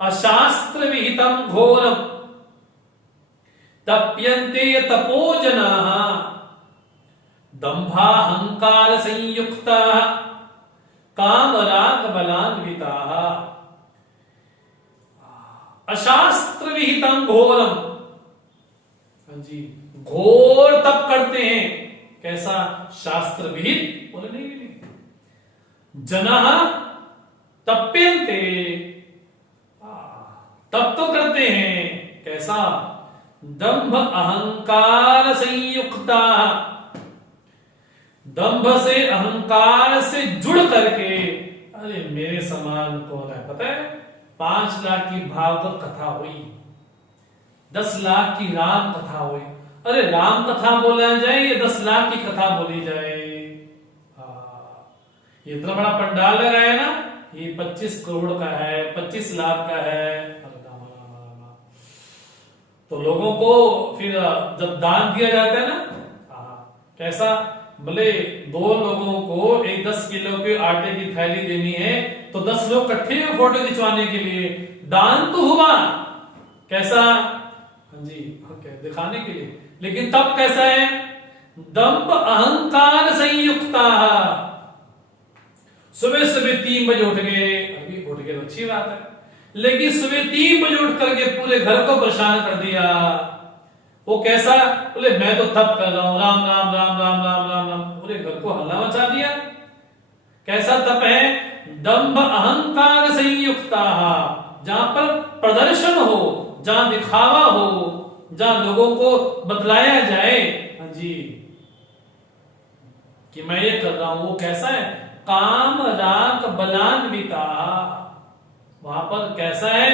अशास्त्र विहितम घोरम तप्यन्ते तपोजनाः दंभाहंकार संयुक्ताः कामराग बलान्विताः। अशास्त्र विहितम घोरम, हाँ जी, घोर तप करते हैं। कैसा? शास्त्र विहित, बोले नहीं, जनः तप्यन्ते, तप तो करते हैं। कैसा? दंभ अहंकार संयुक्ता, दंभ से अहंकार से जुड़ करके, अरे मेरे समान कौन है, पता है 5 लाख की भागवत कथा हुई, 10 लाख की राम कथा हुई। अरे राम कथा बोला जाए या 10 लाख की कथा बोली जाए? ये इतना बड़ा पंडाल लगाया ना, ये 25 करोड़ का है, 25 लाख का है। तो लोगों को फिर जब दान दिया जाता है ना, कैसा, भले 2 लोगों को एक 10 किलो के आटे की थैली देनी है तो 10 लोग इकट्ठे हैं फोटो खिंचवाने के लिए, दान तो हुआ, कैसा, हाँ जी, ओके, दिखाने के लिए। लेकिन तब कैसा है, दंभ अहंकार संयुक्ता। सुबह सुबह 3 बजे उठ गए, अभी उठ गए तो अच्छी बात है, लेकिन सुबह 3 बजे उठ करके पूरे घर को परेशान कर दिया। वो कैसा, बोले मैं तो तप कर रहा हूं, राम राम राम राम राम राम राम, पूरे घर को हल्ला मचा दिया। कैसा तप है, दंभ अहंकार संयुक्ता, जहां पर प्रदर्शन हो, जहां दिखावा हो, जहां लोगों को बतलाया जाए, हाँ जी, कि मैं ये कर रहा हूं। वो कैसा है, काम राग बलान्विता, वहां पर कैसा है,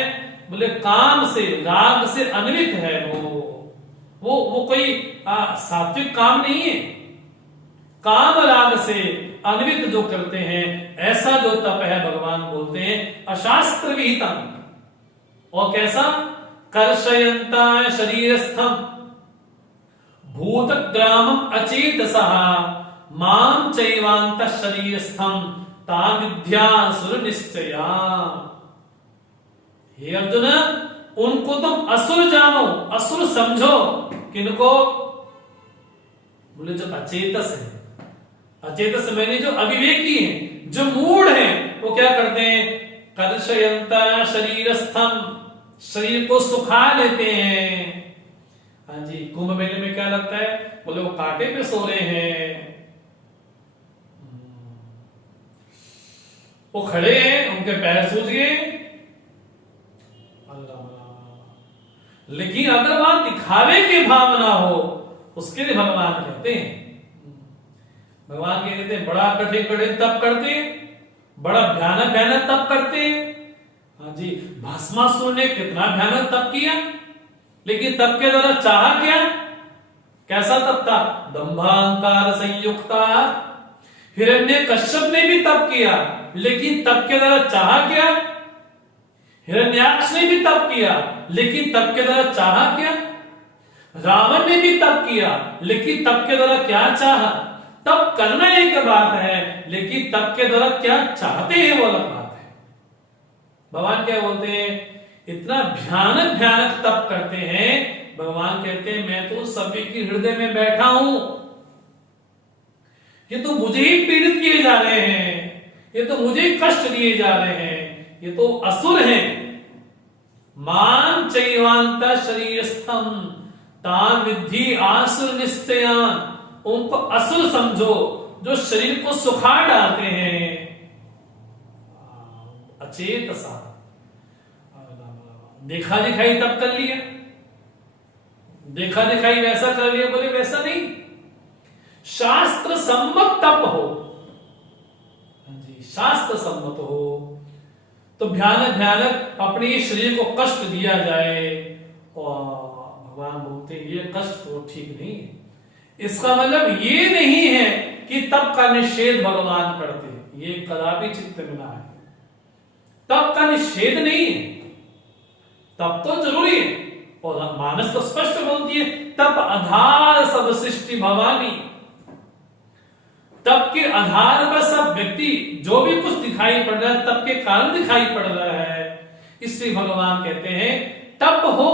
बोले काम से राग से अन्वित है। वो कोई सात्विक काम नहीं है, काम राग से अन्वित जो करते हैं, ऐसा जो तप है भगवान बोलते हैं अशास्त्र विहितम। और कैसा, कर्षयंता शरीरस्थम भूतग्रामम अचेतसः मां चैवांत शरीरस्थम ताविद्यासुर निश्चया। हे अर्जुन, उनको तुम असुर जानो, असुर समझो। किनको, बोले जो अचेतस है, अचेतस मैंने जो अविवेकी है, जो मूढ़ है, वो क्या करते हैं, कर्षयंता शरीरस्थम, शरीर को सुखा लेते हैं। हाँ जी, कुंभ मेले में क्या लगता है, बोले वो कांटे पे सो रहे हैं, वो खड़े हैं, उनके पैर सूज गए। लेकिन अगर वहां दिखावे की भावना हो, उसके लिए भगवान कहते हैं, भगवान कहते हैं बड़ा कठिन कठिन तप करते हैं, बड़ा भयानक भयानक तप करते हैं। हाँ जी, भस्मासुर ने कितना भयानक तप किया, लेकिन तप के द्वारा चाहा क्या, कैसा तप था, दंभांकार संयुक्ता। हिरण्यकश्यप ने भी तप किया, लेकिन तप के द्वारा चाहा क्या, हिरण्याक्ष ने भी तप किया, लेकिन तप के द्वारा चाहा क्या, रावण ने भी तप किया, लेकिन तप के द्वारा क्या चाहा। तप करना एक बात है, लेकिन तप के द्वारा क्या चाहते हैं वो अलग बात है। भगवान क्या बोलते हैं, इतना भयानक भयानक तप करते हैं, भगवान कहते हैं मैं तो सभी के हृदय में बैठा हूं, ये तो मुझे ही पीड़ित किए जा रहे हैं, ये तो मुझे ही कष्ट दिए जा रहे हैं, ये तो असुर हैं। मान चैवांत शरीरस्थम तान विद्धि आसुर निश्चयान, उनको असुर समझो जो शरीर को सुखा डालते हैं। अचेतसा, देखा दिखाई तप कर लिया, देखा दिखाई वैसा कर लिया, बोले वैसा नहीं, शास्त्र सम्मत तप हो, शास्त्र सम्मत हो, तो भयानक भयानक अपने शरीर को कष्ट दिया जाए, और भगवान बोलते हैं ये कष्ट तो ठीक नहीं है। इसका मतलब ये नहीं है कि तप का निषेध भगवान करते हैं, ये कदापि चित्त में ना है। तप का निषेध नहीं है, तप तो जरूरी है, और मानस तो स्पष्ट बोलती है तप आधार सब सृष्टि भवानी। तप के आधार पर सब व्यक्ति जो भी कुछ दिखाई पड़ रहा है तप के कारण दिखाई पड़ रहा है। इसलिए भगवान कहते हैं तप हो,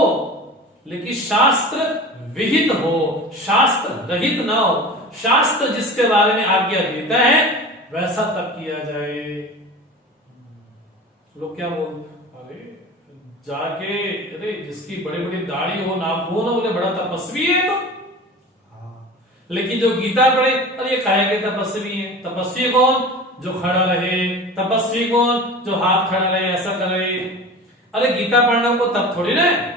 लेकिन शास्त्र विहित हो, शास्त्र रहित ना हो। शास्त्र जिसके बारे में आज्ञा देता है वैसा तप किया जाए। लोग क्या बोल, अरे जाके, अरे जिसकी बड़ी बड़ी दाढ़ी हो, नाखून हो, बोले बड़ा तपस्वी है तो। लेकिन जो गीता पढ़े, अरे ये काहे के तपस्वी है। तपस्वी कौन, जो खड़ा रहे। तपस्वी कौन, जो हाथ खड़ा रहे, ऐसा करे। अरे गीता पढ़ना को तप थोड़ी ना है।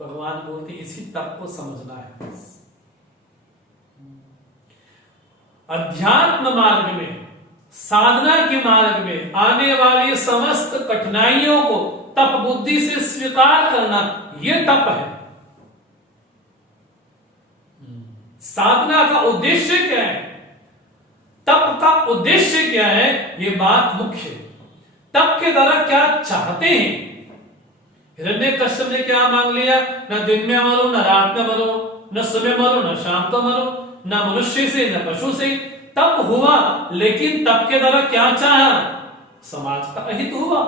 भगवान बोलते इसी तप को समझना है। अध्यात्म मार्ग में, साधना के मार्ग में आने वाली समस्त कठिनाइयों को तप बुद्धि से स्वीकार करना, यह तप है। साधना का उद्देश्य क्या है, तप का उद्देश्य क्या है, यह बात मुख्य है। तप के द्वारा क्या चाहते हैं। हिरण्यकश्यप ने क्या मांग लिया, न दिन में मरो, न रात में मरो, न सुबह मरो, न शाम को मरो, न मनुष्य से न पशु से। तप हुआ, लेकिन तप के द्वारा क्या चाहा, समाज का अहित हुआ।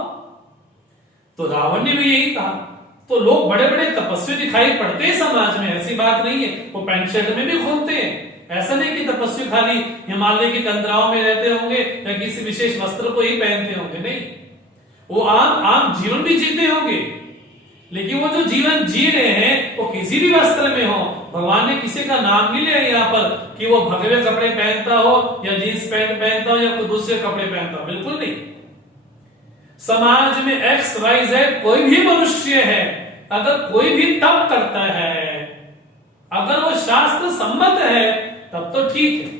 तो रावण ने भी यही कहा। तो लोग बड़े बड़े तपस्वी दिखाई पड़ते हैं समाज में, ऐसी बात नहीं है, वो पैंट शर्ट में भी घूमते हैं। ऐसा नहीं कि तपस्वी खाली हिमालय की कंदराओं में रहते होंगे या किसी विशेष वस्त्र को ही पहनते होंगे, नहीं, वो आम जीवन भी जीते होंगे, लेकिन वो जो जीवन जी रहे हैं वो किसी भी वस्त्र में हो। भगवान ने किसी का नाम नहीं लिया यहाँ पर कि वो भगवे कपड़े पहनता हो या जींस पैंट पहनता हो या कोई दूसरे कपड़े पहनता हो, बिल्कुल नहीं। समाज में एक्स वाई जेड कोई भी मनुष्य है, अगर कोई भी तप करता है, अगर वो शास्त्र सम्मत है, तब तो ठीक है।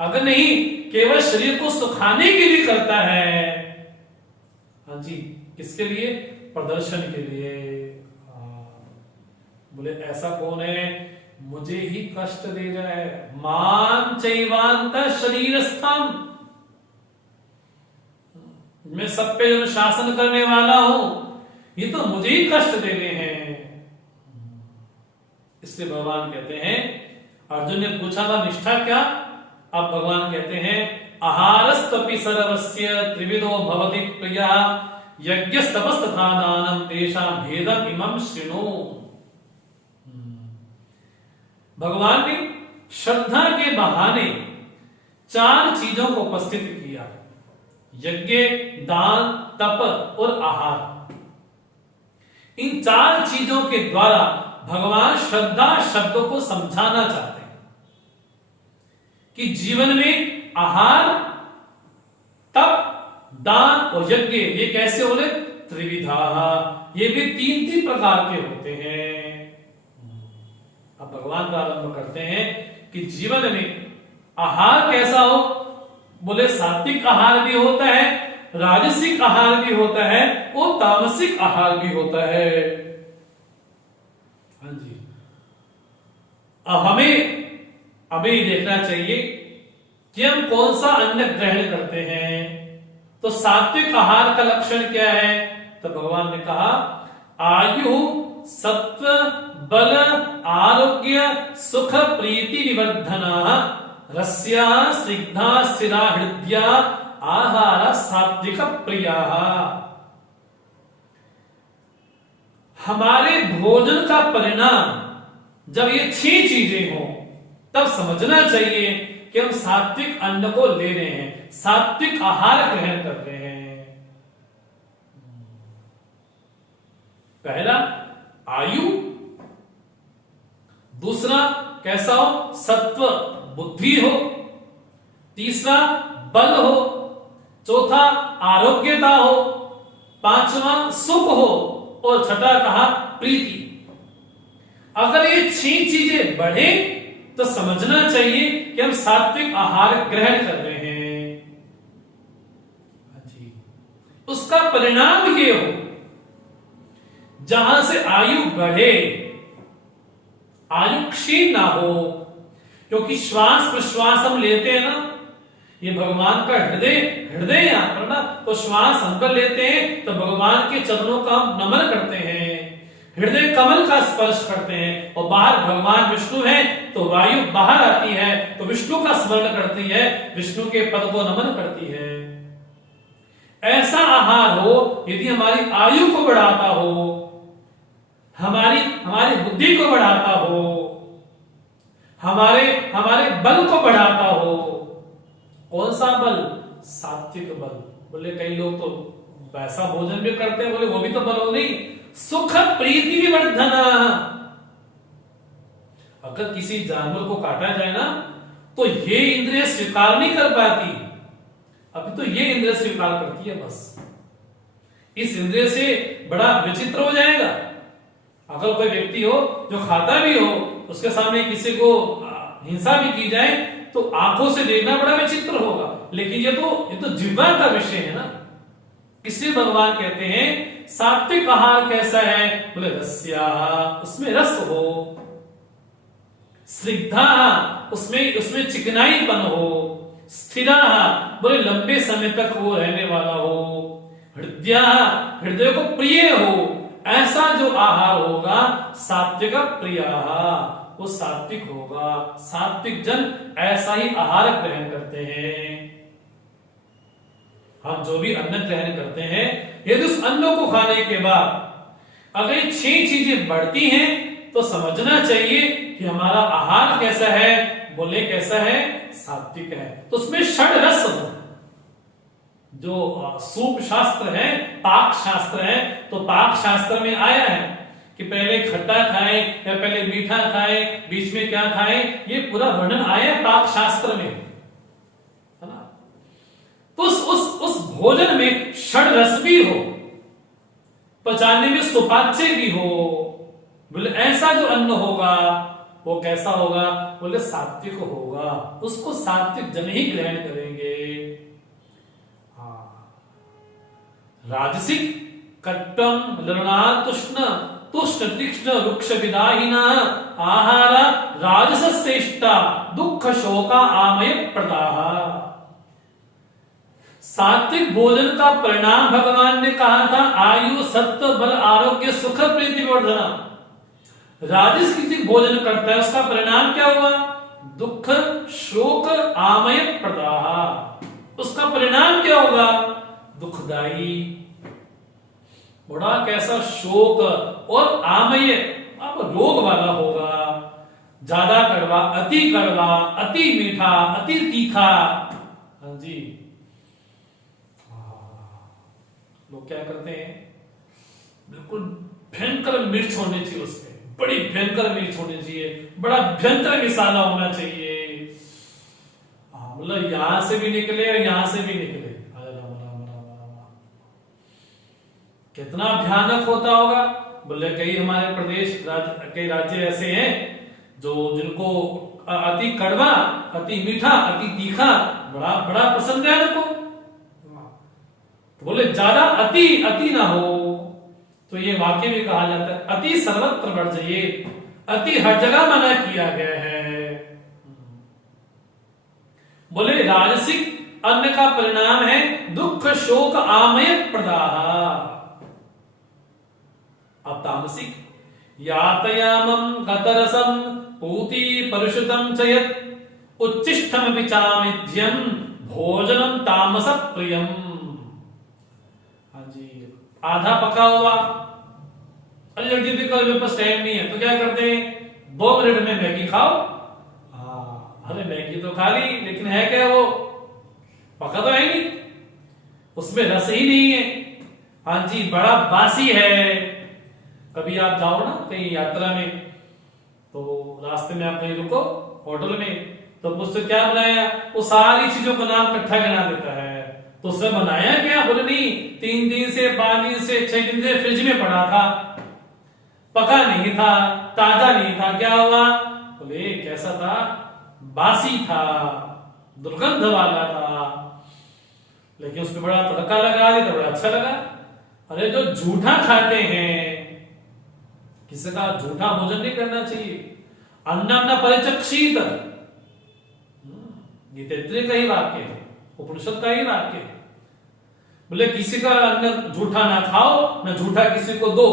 अगर नहीं, केवल शरीर को सुखाने के लिए करता है, हाँ जी, किसके लिए, प्रदर्शन के लिए। बोले ऐसा कौन है, मुझे ही कष्ट दे रहा है, मान चैवांत शरीरस्थम, मैं सब पे अनुशासन करने वाला हूं, ये तो मुझे ही कष्ट दे रहे हैं। इसलिए भगवान कहते हैं, अर्जुन ने पूछा था निष्ठा क्या, अब भगवान कहते हैं आहारस्तपि सर्वस्य त्रिविधो भवति प्रिया यज्ञस्तपस्तथा दानं तेषां भेदम् इमं शृणु। भगवान ने श्रद्धा के बहाने 4 चीजों को उपस्थित किया, यज्ञ, दान, तप और आहार। इन 4 चीजों के द्वारा भगवान श्रद्धा शब्द को समझाना चाहते हैं कि जीवन में आहार, तप, दान और यज्ञ ये कैसे होले, त्रिविधा, ये भी 3 प्रकार के होते हैं। अब भगवान प्रारंभ करते हैं कि जीवन में आहार कैसा हो। बोले सात्विक आहार भी होता है, राजसिक आहार भी होता है और तामसिक आहार भी होता है। हाँ जी, अब हमें अभी देखना चाहिए कि हम कौन सा अन्न ग्रहण करते हैं। तो सात्विक आहार का लक्षण क्या है, तो भगवान ने कहा आयु, सत्व, बल, आरोग्य, सुख, प्रीति विवर्धना, रस्या, स्निग्धा, स्थिरा हृदया, आहार सात्विक प्रिया। हमारे भोजन का परिणाम जब ये 6 चीजें हो, तब समझना चाहिए कि हम सात्विक अन्न को ले रहे हैं, सात्विक आहार ग्रहण कर रहे हैं। पहला आयु, दूसरा कैसा हो, सत्व, बुद्धि हो, तीसरा बल हो, चौथा आरोग्यता हो, 5वां सुख हो और छठा कहा प्रीति। अगर ये 6 चीजें बढ़े तो समझना चाहिए कि हम सात्विक आहार ग्रहण कर रहे हैं। उसका परिणाम ये हो, जहां से आयु बढ़े, आयु क्षीण ना हो, क्योंकि श्वास प्रश्वास हम लेते हैं ना, ये भगवान का हृदय यहां पर ना, तो श्वास हम कर लेते हैं तो भगवान के चरणों का हम नमन करते हैं, हृदय कमल का स्पर्श करते हैं, और बाहर भगवान विष्णु है तो वायु बाहर आती है तो विष्णु का स्मरण करती है, विष्णु के पद को नमन करती है। ऐसा आहार हो यदि हमारी आयु को बढ़ाता हो, हमारी बुद्धि को बढ़ाता हो, हमारे बल को बढ़ाता हो। कौन सा बल? सात्विक बल। बोले कई लोग तो वैसा भोजन भी करते हैं, बोले वो भी तो बल हो नहीं। सुख प्रीति विवर्धना। अगर किसी जानवर को काटा जाए ना तो ये इंद्रिय स्वीकार नहीं कर पाती, अभी तो ये इंद्रिय स्वीकार करती है बस। इस इंद्रिय से बड़ा विचित्र हो जाएगा। अगर कोई व्यक्ति हो जो खाता भी हो, उसके सामने किसी को हिंसा भी की जाए तो आंखों से देखना बड़ा विचित्र होगा, लेकिन ये तो जिह्वा का विषय है ना। इसलिए भगवान कहते हैं सात्विक आहार कैसा है? बोले रस्या, उसमें रस हो, स्निग्धा, उसमें उसमें चिकनाईपन हो, स्थिरा, बोले लंबे समय तक वो रहने वाला हो, हृदय, हृदय को प्रिय हो, ऐसा जो आहार होगा सात्विक प्रिय, वो सात्विक होगा। सात्विक जन ऐसा ही आहार ग्रहण करते हैं। हम जो भी अन्न ग्रहण करते हैं, यदि उस अन्न को खाने के बाद अगर 6 चीजें बढ़ती हैं तो समझना चाहिए कि हमारा आहार कैसा है? बोले कैसा है? सात्विक है। तो उसमें षड रस, जो सूप शास्त्र है, पाक शास्त्र है, तो पाक शास्त्र में आया है कि पहले खट्टा खाएं या पहले मीठा खाएं, बीच में क्या खाएं, ये पूरा वर्णन आया है पाक शास्त्र में, है ना। तो उस भोजन में षड रस भी हो, पचाने में सुपाच्य भी हो। बोले ऐसा जो अन्न होगा वो कैसा होगा? बोले सात्विक होगा, उसको सात्विक जन ही ग्रहण करेंगे। राजसिक कट्टम लवणातुष्ण तुष्ण तीक्ष्ण वृक्ष विदाहिना आहार राजसश्रेष्ठा दुख शोका आमय प्रदाह। सात्विक भोजन का परिणाम भगवान ने कहा था आयु सत्व बल आरोग्य सुख प्रीति वर्धना। राजसिक भोजन करता है उसका परिणाम क्या हुआ? दुख शोक आमय प्रदाह। उसका परिणाम क्या होगा? दुखदाई, बड़ा कैसा शोक और आमय, अब रोग वाला होगा, ज्यादा कड़वा, अति मीठा, अति तीखा। हाँ जी, लोग क्या करते हैं, बिल्कुल भयंकर मिर्च होनी चाहिए उसमें, बड़ी भयंकर मिर्च होनी चाहिए, बड़ा भयंकर मसाला होना चाहिए, मतलब यहां से भी निकले और यहां से भी निकले। कितना भयानक होता होगा। बोले कई हमारे प्रदेश कई राज्य ऐसे हैं जो जिनको अति कड़वा, अति मीठा, अति तीखा बड़ा बड़ा पसंद है उनको। तो बोले ज्यादा अति ना हो। तो ये वाक्य में कहा जाता है अति सर्वत्र वर्जये, अति हर जगह मना किया गया है। बोले राजसिक अन्न का परिणाम है दुख शोक आमय प्रदाह। अब तामसिक यातयामं गतरसं पूति परुषितं च यत् उच्छिष्टमपि चामिध्यं भोजनं तामस प्रियम। हाँ जी, आधा पका हुआ, अरे जल्दी देखो मेरे पास टाइम नहीं है, तो क्या करते हैं 2 मिनट में मैगी खाओ। अरे मैगी तो खा ली, लेकिन है क्या वो? पका तो है नहीं, उसमें रस ही नहीं है। हाँ जी, बड़ा बासी है। कभी आप जाओ ना कहीं यात्रा में, तो रास्ते में आप कहीं रुको होटल में, तो मुझसे क्या बनाया, वो सारी चीजों का नाम इकट्ठा गिना देता है। तो उसने बनाया क्या? बोले नहीं, 3 दिन से 5 दिन से 6 दिन से फ्रिज में पड़ा था, पका नहीं था, ताजा नहीं था। क्या हुआ? बोले कैसा था? बासी था, दुर्गंध वाला था, लेकिन उसमें बड़ा तड़का लगा दिया तो बड़ा अच्छा लगा। अरे जो झूठा खाते हैं, किसी का झूठा भोजन नहीं करना चाहिए। अन्न परिचक्षित, ये तैत्तिरीय का ही वाक्य है, उपनिषद का ही वाक्य है। बोले किसी का अन्न झूठा ना खाओ, ना झूठा किसी को दो।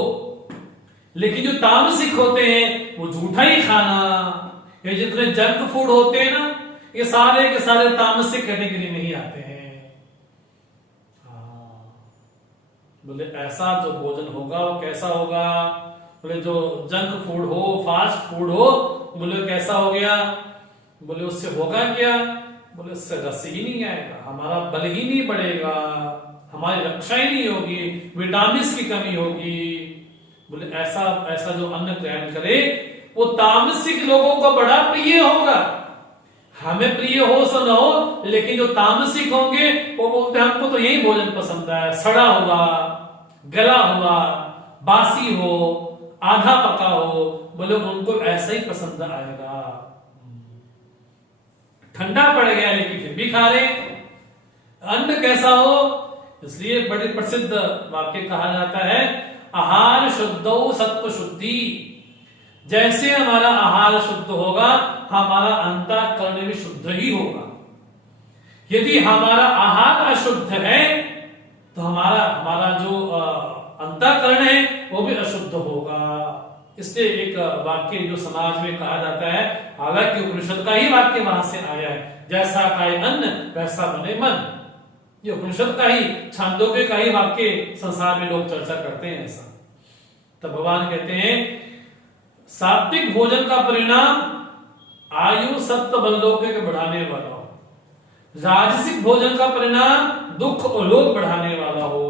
लेकिन जो तामसिक होते हैं वो झूठा ही खाना, ये जितने जंक फूड होते हैं ना, ये सारे के सारे तामसिक कैटेगरी में ही आते हैं। बोले ऐसा जो भोजन होगा वो कैसा होगा? बोले जो जंक फूड हो, फास्ट फूड हो, बोले कैसा हो गया? बोले उससे होगा क्या? बोले उससे रस ही नहीं आएगा, हमारा बल ही नहीं बढ़ेगा, हमारी रक्षा ही नहीं होगी, विटामिन की कमी होगी। बोले ऐसा ऐसा जो अन्न ग्रहण करे वो तामसिक लोगों को बड़ा प्रिय होगा। हमें प्रिय हो सो न हो, लेकिन जो तामसिक होंगे वो बोलते हैं हमको तो यही भोजन पसंद है, सड़ा हुआ, गला हुआ, बासी हो, आधा पका हो। बोले उनको ऐसा ही पसंद आएगा। ठंडा पड़ गया लेकिन फिर भी खा रहे। अन्न कैसा हो इसलिए बड़ी प्रसिद्ध वाक्य कहा जाता है, आहार शुद्धो सत्व शुद्धि। जैसे हमारा आहार शुद्ध होगा, हमारा अंतःकरण भी शुद्ध ही होगा। यदि हमारा आहार अशुद्ध है तो हमारा जो अंतःकरण है वो भी अशुद्ध होगा। इसलिए एक वाक्य जो समाज में कहा जाता है, हालांकि उपनिषद का ही वाक्य वहां से आया है, जैसा खाए अन्न वैसा बने मन। ये उपनिषद का ही, छांदोग्य का ही वाक्य संसार में लोग चर्चा करते हैं ऐसा। तो भगवान कहते हैं सात्विक भोजन का परिणाम आयु सत्व बललोके के बढ़ाने वाला हो, राजसिक भोजन का परिणाम दुख और लोभ बढ़ाने वाला हो,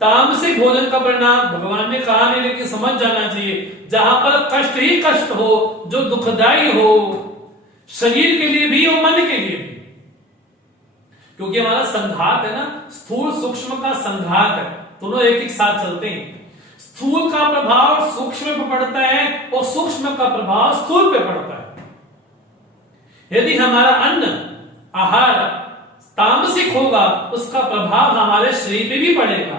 तामसिक भोजन का परिणाम भगवान ने कहा नहीं लेकिन समझ जाना चाहिए, जहां पर कष्ट ही कष्ट हो, जो दुखदाई हो, शरीर के लिए भी और मन के लिए भी। क्योंकि हमारा संघात है ना, स्थूल सूक्ष्म का संघात है, दोनों एक एक साथ चलते हैं। स्थूल का प्रभाव सूक्ष्म पे पड़ता है और सूक्ष्म का प्रभाव स्थूल पे पड़ता है। यदि हमारा अन्न आहार तामसिक होगा, उसका प्रभाव हमारे शरीर पे भी पड़ेगा,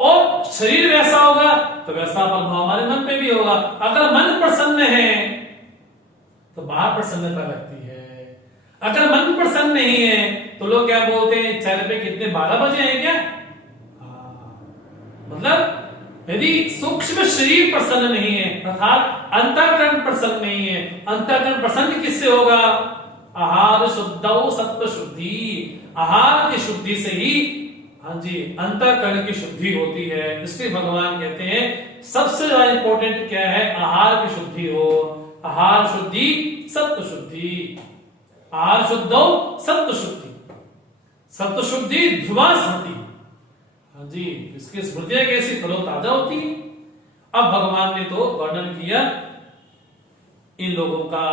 और शरीर वैसा होगा तो वैसा प्रभाव हमारे मन पे भी होगा। अगर मन प्रसन्न है तो बाहर प्रसन्नता लगती है, अगर मन प्रसन्न नहीं है तो लोग क्या बोलते हैं, चेहरे पे कितने 12 बजे हैं क्या? मतलब यदि सूक्ष्म शरीर प्रसन्न नहीं है, अर्थात अंतःकरण प्रसन्न नहीं है, अंतःकरण प्रसन्न किससे होगा? आहार शुद्धौ सत्व शुद्धि, आहार की शुद्धि से ही, हाँ जी, अंतःकरण की शुद्धि होती है। इसलिए भगवान कहते हैं सबसे ज्यादा इंपॉर्टेंट क्या है? आहार की शुद्धि हो, आहार शुद्धि सत्व शुद्धि, आहार शुद्धौ सत्व शुद्धि, सत्व शुद्धि ध्रुवा स्मृति। हाँ जी, इसकी स्मृतियां कैसी तरोताजा होती है। अब भगवान ने तो वर्णन किया इन लोगों का,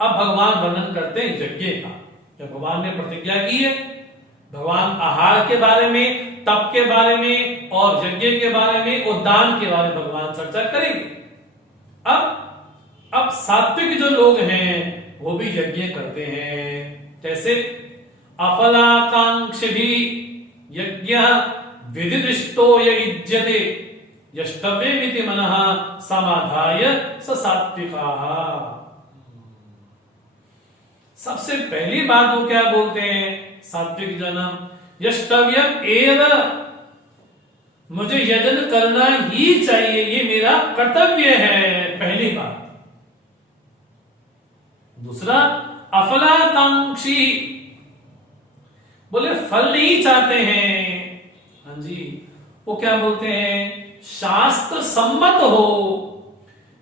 अब भगवान वर्णन करते हैं यज्ञ का। जब भगवान ने प्रतिज्ञा की है, भगवान आहार के बारे में, तप के बारे में और यज्ञ के बारे में और दान के बारे में भगवान चर्चा करेंगे। अब सात्विक जो लोग हैं वो भी यज्ञ करते हैं। जैसे अफलाकांक्ष भी यज्ञ विधिदृष्टो युज्यते यष्टव्यमिति मनः समाधाय स सात्विकाः। सबसे पहली बात वो क्या बोलते हैं सात्विक जन? यष्टव्यम एव, मुझे यजन करना ही चाहिए, ये मेरा कर्तव्य है, पहली बात। दूसरा अफलाकांक्षी, बोले फल नहीं चाहते हैं। हाँ जी, वो क्या बोलते हैं? शास्त्र सम्मत हो,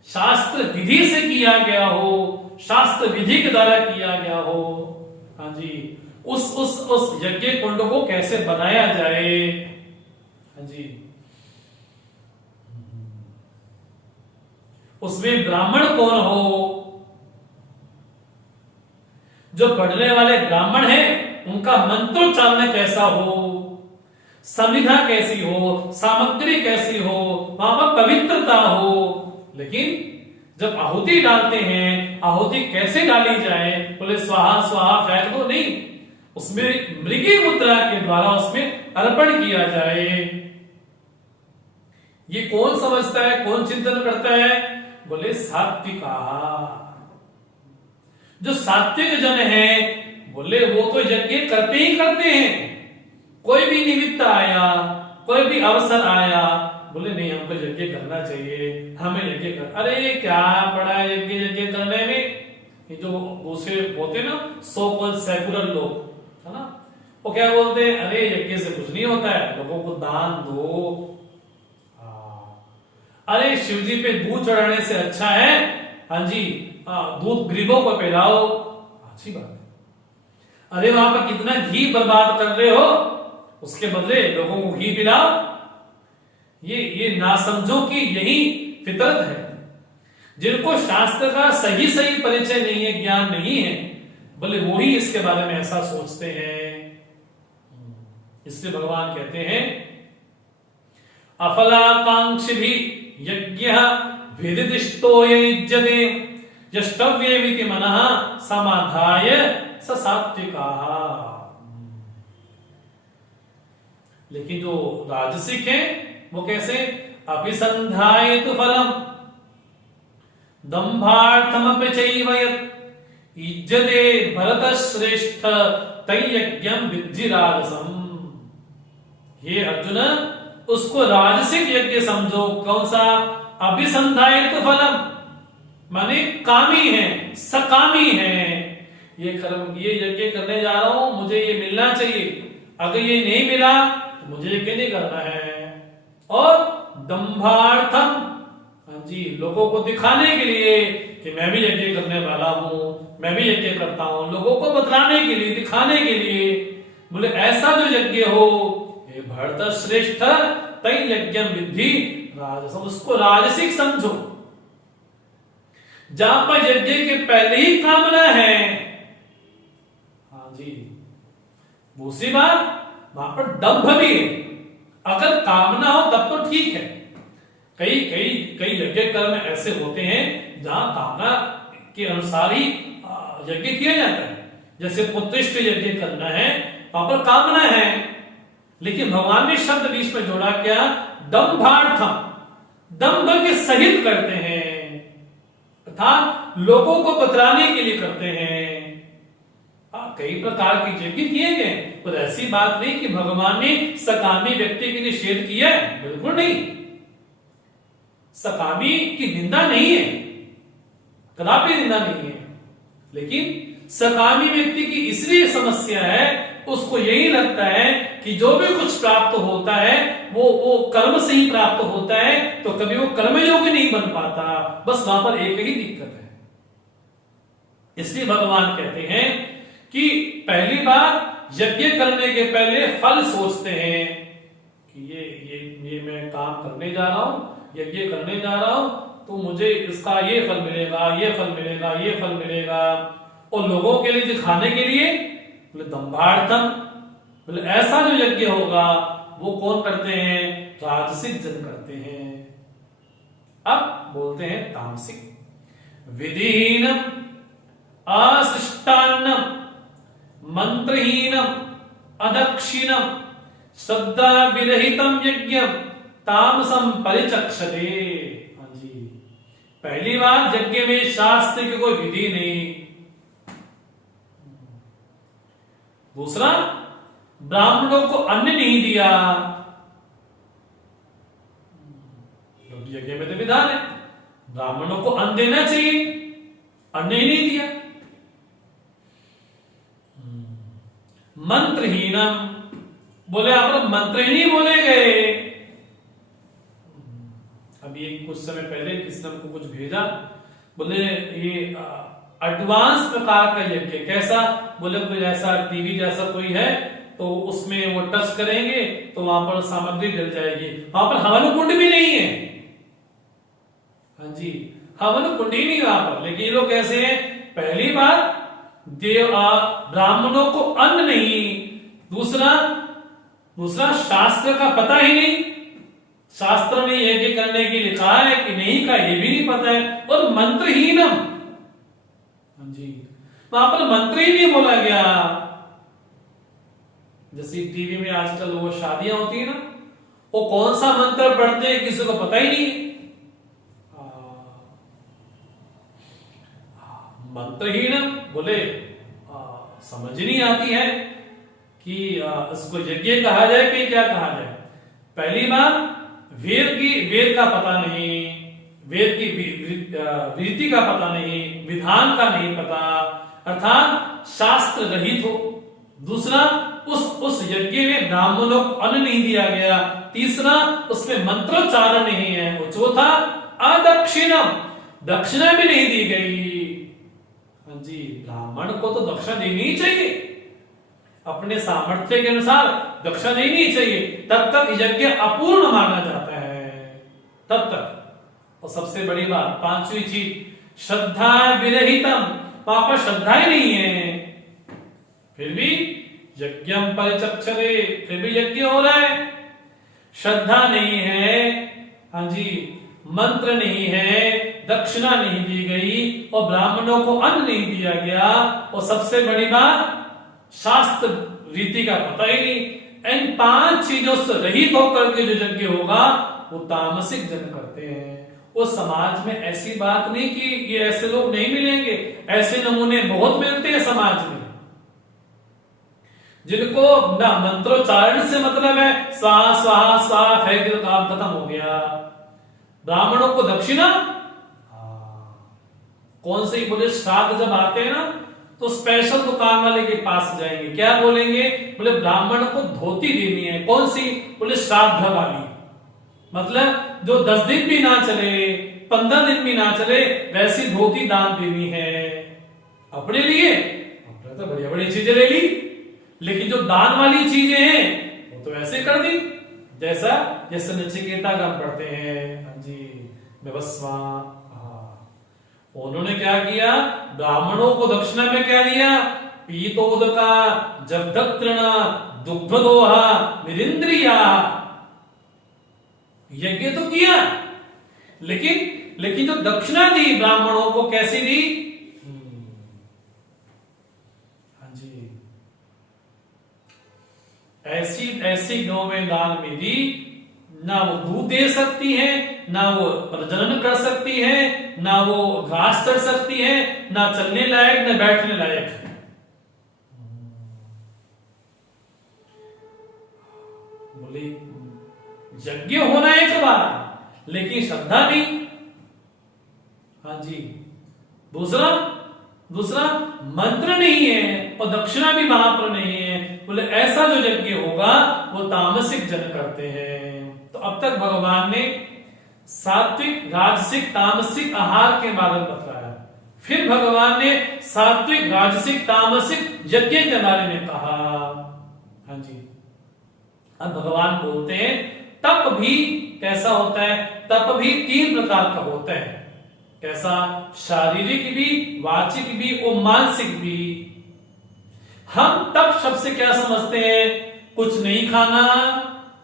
शास्त्र विधि से किया गया हो, शास्त्र विधि के द्वारा किया गया हो। हाँ जी, उस यज्ञ कुंड को कैसे बनाया जाए। हाँ जी, उसमें ब्राह्मण कौन हो, जो पढ़ने वाले ब्राह्मण हैं उनका मंत्रोच्चारण कैसा हो, संविधा कैसी हो, सामग्री कैसी हो, वहां पर पवित्रता हो। लेकिन जब आहुति डालते हैं, आहुति कैसे डाली जाए? बोले स्वाहा स्वाहा फेंक दो, नहीं, उसमें मृगी मुद्रा के द्वारा उसमें अर्पण किया जाए। ये कौन समझता है, कौन चिंतन करता है? बोले सात्विका। जो सात्विक जन है, बोले वो तो यज्ञ करते ही करते हैं। कोई भी निमित्त आया, कोई भी अवसर आया, बोले नहीं हमको यज्ञ करना चाहिए, हमें यज्ञ कर। अरे क्या पड़ा है यज्ञ करने में? ये जो दूसरे होते ना सो कॉल्ड सेकुलर लोग, है ना, वो क्या बोलते हैं? अरे यज्ञ से कुछ नहीं होता है, लोगों को दान दो। अरे शिव जी पे दूध चढ़ाने से अच्छा है, हाँ जी, दूध गरीबों को पिलाओ, अच्छी बात है। अरे वहां पर कितना घी बर्बाद कर रहे हो, उसके बदले लोगों को घी पिलाओ। ये नासमझों की यही फितरत है। जिनको शास्त्र का सही परिचय नहीं है, ज्ञान नहीं है, बोले वो ही इसके बारे में ऐसा सोचते हैं। इसलिए भगवान कहते हैं अफलाकांक्ष भी यज्ञ विदिष्टो युज्यते यष्टव्यमिति मनः समाधाय स सात्विकाः। लेकिन जो राजसिक है वो कैसे? अभिसंधायतु फलम दंभार्थमपि चैव यत् इज्जते भरत श्रेष्ठ तयज्ञम विद्धि राजसम। हे अर्जुन, उसको राजसिक यज्ञ समझो। कौन सा? अभिसंधायतु फलम माने कामी है, सकामी है। ये कर्म, ये यज्ञ करने जा रहा हूं, मुझे ये मिलना चाहिए, अगर ये नहीं मिला तो मुझे यज्ञ नहीं करना है। और दंभार्थम, हाँ जी, लोगों को दिखाने के लिए कि मैं भी यज्ञ करने वाला हूं, मैं भी यज्ञ करता हूं, लोगों को बतलाने के लिए, दिखाने के लिए। बोले ऐसा जो यज्ञ हो, हे भरत श्रेष्ठ तय यज्ञम विद्धि राजसम, उसको राजसिक समझो। जहां पर यज्ञ के पहले ही कामना है, हाँ जी, दूसरी बात वहां पर दंभ भी है। अगर कामना हो तब तो ठीक है। कई कई कई यज्ञ कर्म ऐसे होते हैं जहां कामना के अनुसार ही यज्ञ किया जाता है। जैसे पुत्रिष्ट यज्ञ करना है, वहां पर कामना है, लेकिन भगवान ने शब्द बीच में जोड़ा क्या? दंभार्थम, दंभ के सहित करते हैं, अर्थात लोगों को बतलाने के लिए करते हैं। कई प्रकार के यज्ञ किए गए, पर ऐसी बात नहीं कि भगवान ने सकामी व्यक्ति के निषेध किया है, बिल्कुल नहीं। सकामी की निंदा नहीं है, कदापि निंदा नहीं है, लेकिन सकामी व्यक्ति की इसलिए समस्या है, उसको यही लगता है कि जो भी कुछ प्राप्त होता है वो कर्म से ही प्राप्त होता है, तो कभी वो कर्मयोगी नहीं बन पाता। बस वहां पर एक ही दिक्कत है। इसलिए भगवान कहते हैं कि पहली बात, यज्ञ करने के पहले फल सोचते हैं कि ये मैं काम करने जा रहा हूं, यज्ञ करने जा रहा हूं, तो मुझे इसका ये फल मिलेगा, ये फल मिलेगा, ये फल मिलेगा। और लोगों के लिए दिखाने के लिए बोले दंभार्थम, बोले ऐसा जो यज्ञ होगा वो कौन करते हैं? राजसिक जन करते हैं। अब बोलते हैं तामसिक। विधिहीनम असृष्टान्नम मंत्रहीनम अदक्षिणम श्रद्धा विरहितम यज्ञम तामसम परिचक्षते। हाँ जी, पहली बात, यज्ञ में शास्त्र की कोई विधि नहीं। दूसरा, ब्राह्मणों को अन्न नहीं दिया, क्योंकि यज्ञ में तो विधान है ब्राह्मणों को अन्न देना चाहिए, अन्न ही नहीं दिया। मंत्रहीनम, बोले आप मंत्र ही नहीं बोले गए। अभी कुछ समय पहले किसी ने हमको कुछ भेजा, बोले ये एडवांस प्रकार का यज्ञ कैसा? बोले कोई ऐसा टीवी जैसा कोई है, तो उसमें वो टच करेंगे तो वहां पर सामग्री डल जाएगी। वहां पर हवन कुंड भी नहीं है। हाँ जी, हवन कुंड ही नहीं वहां पर। लेकिन ये लोग कैसे हैं? पहली बात, ब्राह्मणों को अन्न नहीं। दूसरा शास्त्र का पता ही नहीं, शास्त्र ने यज्ञ करने की लिखा है कि नहीं का ये भी नहीं पता है। और मंत्रहीनम, हाँ जी, वहां पर मंत्र ही नहीं बोला गया। जैसे टीवी में आजकल वो शादियां होती है ना, वो कौन सा मंत्र पढ़ते हैं किसी को पता ही नहीं। मंत्रहीन बोले समझ नहीं आती है कि इसको यज्ञ कहा जाए कि क्या कहा जाए। पहली बात, वेद का पता नहीं, वेद की रीति का पता नहीं, विधान का नहीं पता, अर्थात शास्त्र रहित हो। दूसरा, उस यज्ञ में ब्राह्मणों को अन्न नहीं दिया गया। तीसरा, उसमें मंत्रोच्चारण नहीं है। और चौथा, अदक्षिणम, दक्षिणा भी नहीं दी गई। हाँ जी, ब्राह्मण को तो दक्षिणा देनी ही चाहिए, अपने सामर्थ्य के अनुसार दक्षिणा देनी चाहिए, तब तक यज्ञ अपूर्ण माना जाता है, तब तक। और सबसे बड़ी बात, पांचवी चीज, श्रद्धा विरहितम, वहां पर श्रद्धा ही नहीं है, फिर भी यज्ञम परिचक्षते, फिर भी यज्ञ हो रहा है। श्रद्धा नहीं है, हाँ जी, मंत्र नहीं है, दक्षिणा नहीं दी गई, और ब्राह्मणों को अन्न नहीं दिया गया, और सबसे बड़ी बात, शास्त्र रीति का पता ही नहीं। इन 5 चीजों से रहित होकर के जो यज्ञ होगा वो तामसिक जन करते हैं। वो समाज में ऐसी बात नहीं कि ये ऐसे लोग नहीं मिलेंगे, ऐसे नमूने बहुत मिलते हैं समाज में, जिनको ना मंत्रोच्चारण से मतलब है, स्वाहा स्वाहा स्वाहा फेंक दो काम खत्म हो गया। ब्राह्मणों को दक्षिणा, कौन से बोले श्राद्ध जब आते हैं ना तो स्पेशल दुकान वाले के पास जाएंगे, क्या बोलेंगे, बोले ब्राह्मण को धोती देनी है, कौन सी, बोले श्राद्ध वाली, मतलब जो 10 दिन भी ना चले, 15 दिन भी ना चले, वैसी धोती दान देनी है। अपने लिए अपने तो बढ़िया बढ़िया चीजें ले ली, लेकिन जो दान वाली चीजें हैं वो तो ऐसे कर दी जैसा जैसे नचिकेता का पढ़ते हैं। हाँ जी, व्यवस्वा, उन्होंने क्या किया, ब्राह्मणों को दक्षिणा में क्या दिया, पीतोदका जगदत्रण दुग्धदोहा निरिंद्रिया, यज्ञ तो किया, लेकिन जो दक्षिणा दी ब्राह्मणों को कैसी दी, हाँ जी, ऐसी ऐसी गौवें दान में दी, ना वो दूध दे सकती है, ना वो प्रजनन कर सकती है, ना वो घास चढ़ सकती है, ना चलने लायक, ना बैठने लायक। बोले यज्ञ होना एक बात, लेकिन श्रद्धा नहीं। हाँ जी, दूसरा मंत्र नहीं है और दक्षिणा भी वहां पर नहीं है। बोले ऐसा जो यज्ञ होगा वो तामसिक जन करते हैं। तो अब तक भगवान ने सात्विक, राजसिक, तामसिक आहार के बारे में बताया, फिर भगवान ने सात्विक, राजसिक, तामसिक यज्ञ के बारे में कहा। हाँ जी, अब भगवान बोलते हैं तप भी कैसा होता है, तप भी 3 प्रकार का होता है। कैसा, शारीरिक भी, वाचिक भी और मानसिक भी। हम तप शब्द से क्या समझते हैं, कुछ नहीं खाना,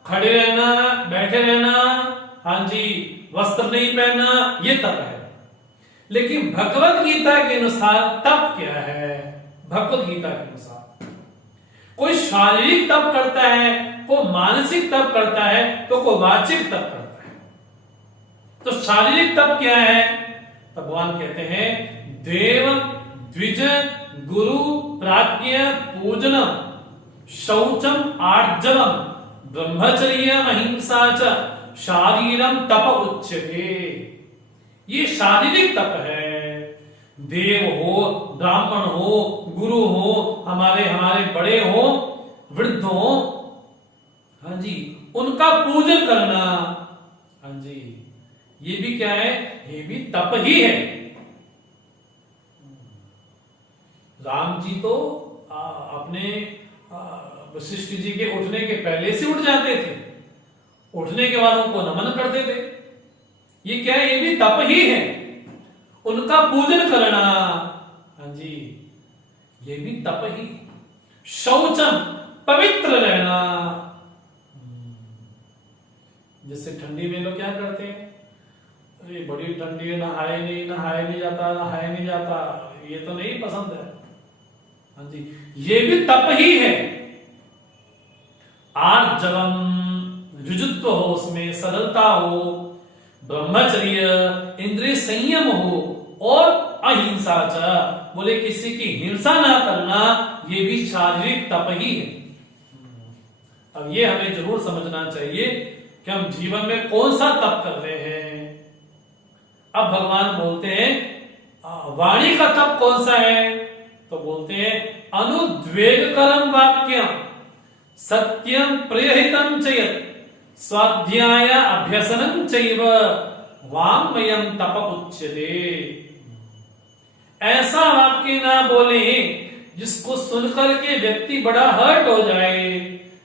खड़े रहना, बैठे रहना, हाँ जी, वस्त्र नहीं पहनना, ये तप है। लेकिन भगवत गीता के अनुसार तप क्या है, भगवत गीता के अनुसार कोई शारीरिक तप करता है, कोई मानसिक तप करता है, तो कोई वाचिक तप करता है। तो शारीरिक तप क्या है, भगवान कहते हैं देव द्विज गुरु प्राज्ञ पूजनम शौचम आर्जवम ब्रह्मचर्य अहिंसा च शारीरम तप उच्यते। ये शारीरिक तप है। देव हो, ब्राह्मण हो, गुरु हो, हमारे बड़े हो, वृद्ध हो, हाँ जी, उनका पूजन करना, हाँ जी, ये भी क्या है, ये भी तप ही है। राम जी तो अपने वशिष्ठ जी के उठने के पहले से उठ जाते थे, उठने के बाद उनको नमन करते थे। ये क्या है, ये भी तप ही है, उनका पूजन करना, हाँ जी, ये भी तप ही। शौचम, पवित्र रहना, जैसे ठंडी में लोग क्या करते हैं, अरे बड़ी ठंडी है, नहाए नहीं जाता, ये तो नहीं पसंद है। हाँ जी, ये भी तप ही है। आर्जवम, जुजुत्व हो, उसमें सरलता हो, ब्रह्मचर्य, इंद्रिय संयम हो, और अहिंसा च, बोले किसी की हिंसा ना करना, ये भी शारीरिक तप ही है। अब ये हमें जरूर समझना चाहिए कि हम जीवन में कौन सा तप कर रहे हैं। अब भगवान बोलते हैं वाणी का तप कौन सा है, तो बोलते हैं अनुद्वेगकरम वाक्यम सत्यम प्रयहितम चयत स्वाध्याय अभ्यसनम चैव वाङ्मयं तप उच्यते। ऐसा वाक्य ना बोले जिसको सुनकर के व्यक्ति बड़ा हर्ट हो जाए,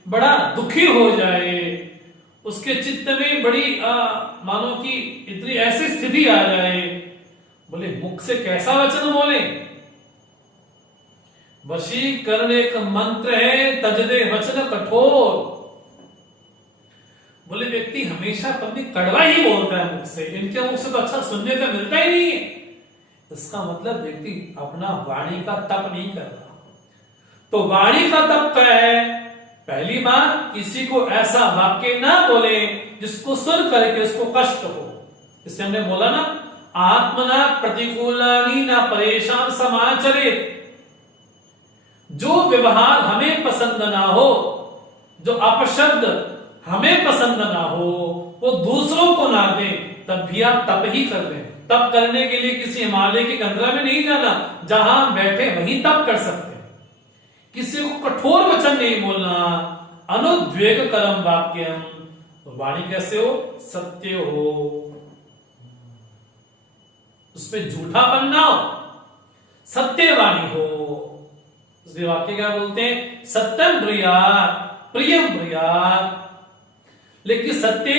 बड़ा दुखी हो जाए, उसके चित्त में बड़ी मानो कि इतनी ऐसी स्थिति आ जाए। बोले मुख से कैसा वचन बोले, वशीकरण एक मंत्र है, तजदे वचन कठोर। बोले व्यक्ति हमेशा पत्नी कड़वा ही बोलता है मुख से, इनके मुख से तो अच्छा सुनने का मिलता ही नहीं है। इसका मतलब व्यक्ति अपना वाणी का तप नहीं कर रहा। तो वाणी का तप क्या है, पहली बात, किसी को ऐसा वाक्य ना बोले जिसको सुन करके उसको कष्ट हो। इससे हमने बोला ना, आत्मना प्रतिकूलानि न परेशान समाचरेत। जो व्यवहार हमें पसंद ना हो, जो अपशब्द हमें पसंद ना हो, वो दूसरों को ना दे, तब भी आप तप ही कर लें। तप करने के लिए किसी हिमालय की कंदरा में नहीं जाना, जहां बैठे वहीं तप कर सकते हैं। किसी को कठोर वचन नहीं बोलना, अनुद्वेग करम वाक्यम। वाणी कैसे हो? सत्य हो, उसमें झूठापन ना हो, सत्य वाणी हो। इसलिए वाक्य क्या बोलते हैं? सत्यम ब्रूयात् प्रियम ब्रूयात्। लेकिन सत्य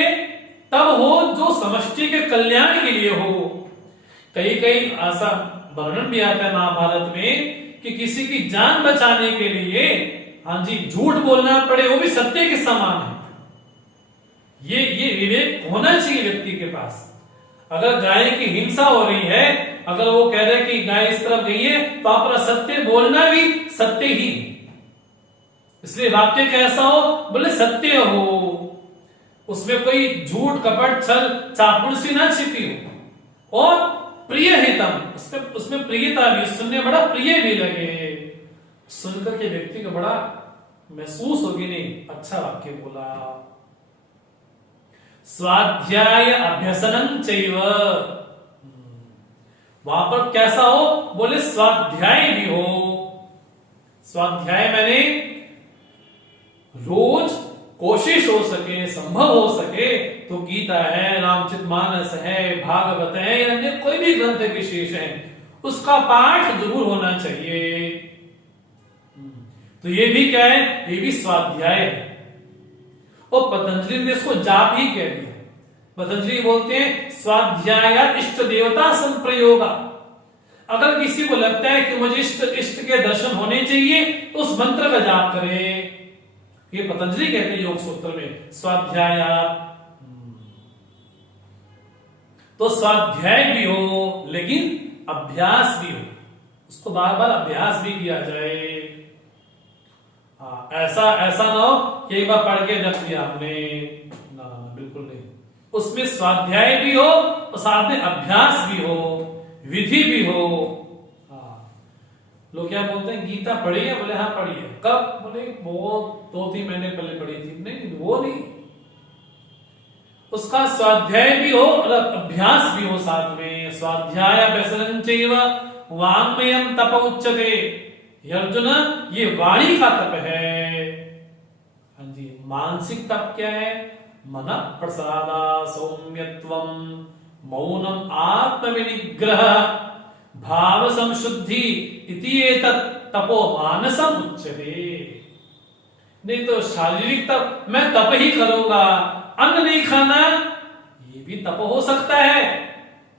तब हो जो समष्टि के कल्याण के लिए हो। कई कई ऐसा वर्णन भी आता है महाभारत में कि किसी की जान बचाने के लिए, हाँ जी, झूठ बोलना पड़े, वो भी सत्य के समान है। ये विवेक होना चाहिए व्यक्ति के पास। अगर गाय की हिंसा हो रही है, अगर वो कह रहे कि गाय इस तरफ गई है, तो आप सत्य बोलना भी सत्य ही। इसलिए वाक्य कैसा हो? बोले सत्य हो, उसमें कोई झूठ कपट छल चापलूसी ना छिपी हो, और प्रिय हितम, उसमें प्रियता भी, सुनने बड़ा प्रिय भी लगे। सुनकर के व्यक्ति को बड़ा महसूस होगी, नहीं अच्छा वाक्य बोला। स्वाध्याय अभ्यसनं चैव। वहां पर कैसा हो? बोले स्वाध्याय भी हो। स्वाध्याय मैंने रोज कोशिश हो सके, संभव हो सके तो गीता है, रामचरितमानस है, भागवत है, या अन्य कोई भी ग्रंथ विशेष है, उसका पाठ जरूर होना चाहिए। तो ये भी क्या है? ये भी स्वाध्याय है। और पतंजलि ने इसको जाप ही कह दिया। पतंजलि बोलते हैं स्वाध्याय इष्ट देवता संप्रयोगा। अगर किसी को लगता है कि मुझे इष्ट के दर्शन होने चाहिए, तो उस मंत्र का जाप करे। ये पतंजलि कहते हैं योग सूत्र में, स्वाध्याय। तो स्वाध्याय भी हो, लेकिन अभ्यास भी हो, उसको बार बार अभ्यास भी किया जाए। ऐसा ना हो कि एक बार पढ़ के रख दिया आपने, ना बिल्कुल नहीं। उसमें स्वाध्याय भी हो और साथ में अभ्यास भी हो, विधि भी हो। लोग क्या बोलते हैं, गीता पढ़ी है? बोले हाँ पढ़ी है। कब? बोले वो 2-3 महीने पहले पढ़ी थी। नहीं, वो नहीं, उसका स्वाध्याय भी हो और अभ्यास भी हो साथ में। स्वाध्याय अभ्यसनं चैव वाङ्मयं तप उच्यते। अर्जुन, ये वाणी का तप है। हाँ जी, मानसिक तप क्या है? मन प्रसादा सौम्यत्वम मौनम आत्मविनिग्रह भाव संशुद्धि इति एतत् तपो मानसम उच्यते। नहीं तो शारीरिक तप, मैं तप ही करूंगा, अन्न नहीं खाना, ये भी तप हो सकता है।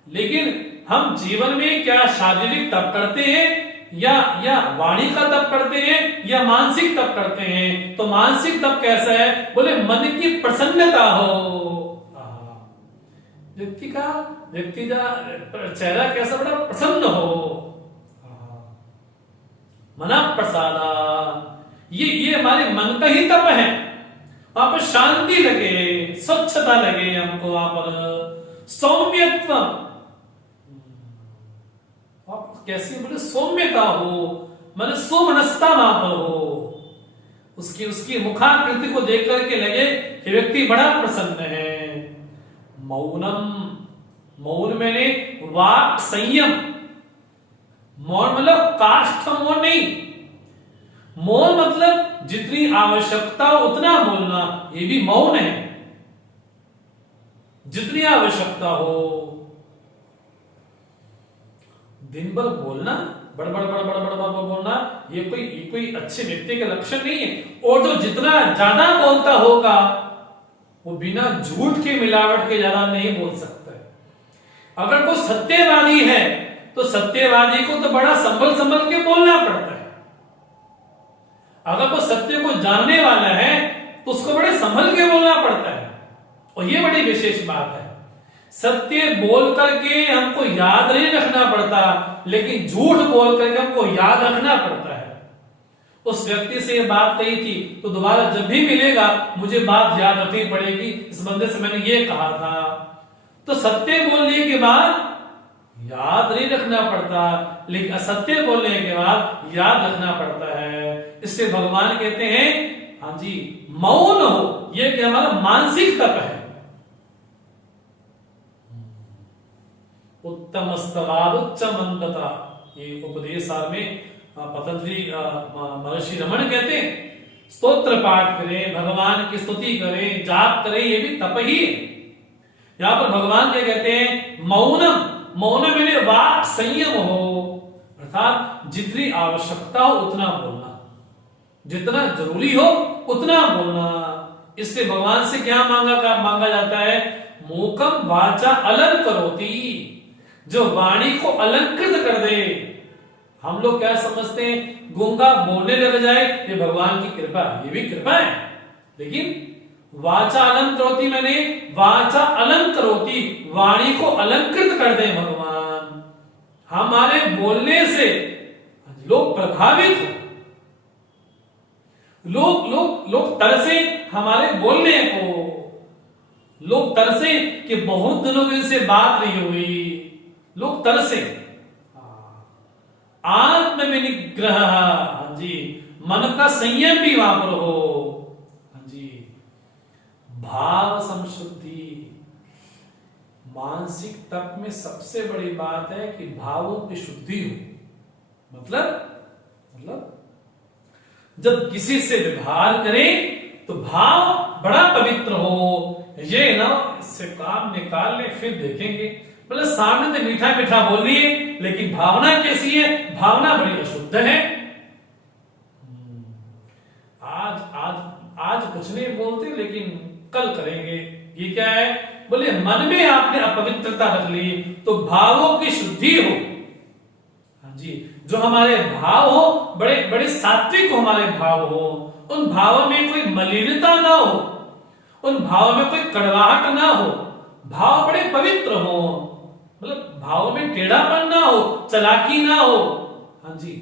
लेकिन हम जीवन में क्या शारीरिक तप करते हैं, या वाणी का तप करते हैं, या मानसिक तप करते हैं? तो मानसिक तप कैसा है? बोले मन की प्रसन्नता हो, व्यक्ति का चेहरा कैसा बड़ा प्रसन्न हो, मना प्रसादा। ये हमारे मन का ही तप है। वहां पर शांति लगे, स्वच्छता लगे हमको, वहां पर सौम्यत्व, कैसी? बोले सौम्यता हो, मन सोमनस्ता वहां पर हो। उसकी मुखाकृति को देख करके लगे कि व्यक्ति बड़ा प्रसन्न है। मौनम, मौन मैंने वाक संयम। मौन मतलब काष्ठ मौन नहीं, मौन मतलब जितनी आवश्यकता उतना बोलना, ये भी मौन है। जितनी आवश्यकता हो, दिन भर बोलना, बड़ बोलना, ये कोई अच्छे व्यक्ति का लक्षण नहीं है। और जो जितना ज्यादा बोलता होगा, वो बिना झूठ के मिलावट के ज्यादा नहीं बोल सकता है। अगर कोई सत्यवादी है, तो सत्यवादी को तो बड़ा संभल के बोलना पड़ता है। अगर कोई सत्य को जानने वाला है, तो उसको बड़े संभल के बोलना पड़ता है। और ये बड़ी विशेष बात है। सत्य बोल करके हमको याद नहीं रखना पड़ता, लेकिन झूठ बोल करके हमको याद रखना पड़ता है। उस व्यक्ति से ये बात कही थी, तो दोबारा जब भी मिलेगा मुझे बात याद रखनी पड़ेगी, इस बंदे से मैंने ये कहा था। तो सत्य बोलने के बाद याद नहीं रखना पड़ता, लेकिन असत्य बोलने के बाद याद रखना पड़ता है। इससे भगवान कहते हैं हाँ जी, मौन हो, यह क्या हमारा मानसिक तप है। उत्तम स्तवाद उच्च मंदता, ये उपदेश सार में पतंजलि महर्षि रमण कहते हैं स्तोत्र पाठ करें, भगवान की स्तुति करें, जाप करें, ये भी तप ही है। यहां पर भगवान क्या कहते हैं, मौनम, मौन में वाक संयम हो, अर्थात जितनी आवश्यकता हो उतना बोलना, जितना जरूरी हो उतना बोलना। इससे भगवान से क्या मांगा जाता है, मूकम वाचा अलंकृत करोति, जो वाणी को अलंकृत कर दे। हम लोग क्या समझते हैं, गूंगा बोलने लग जाए ये भगवान की कृपा, ये भी कृपा है, लेकिन वाचा अलंकृत करोति मैंने वाचा अलंकृत करोति, वाणी को अलंकृत कर दे भगवान। हमारे बोलने से लोग प्रभावित हो, लोग तरसे हमारे बोलने को, लोग तरसे कि बहुत दिनों की इनसे बात नहीं हुई, लोग तरसे। आत्म विनिग्रह, हाँ जी, मन का संयम भी वहां पर हो, हाँ जी, भाव संशुद्धि। मानसिक तप में सबसे बड़ी बात है कि भावों की शुद्धि हो। मतलब जब किसी से व्यवहार करें तो भाव बड़ा पवित्र हो, ये ना इससे काम निकाल ले फिर देखेंगे, मतलब सामने से मीठा मीठा बोल रही है लेकिन भावना कैसी है, भावना बड़ी अशुद्ध है। आज कुछ नहीं बोलते लेकिन कल करेंगे, ये क्या है, बोले मन में आपने अपवित्रता रख ली तो भावों की शुद्धि हो। हाँ जी, जो हमारे भाव हो बड़े बड़े सात्विक हमारे भाव हो, उन भावों में कोई मलिनता ना हो, उन भावों में कोई कड़वाहट ना हो, भाव बड़े पवित्र हो, मतलब भाव में टेढ़ापन ना हो, चलाकी ना हो। हाँ जी,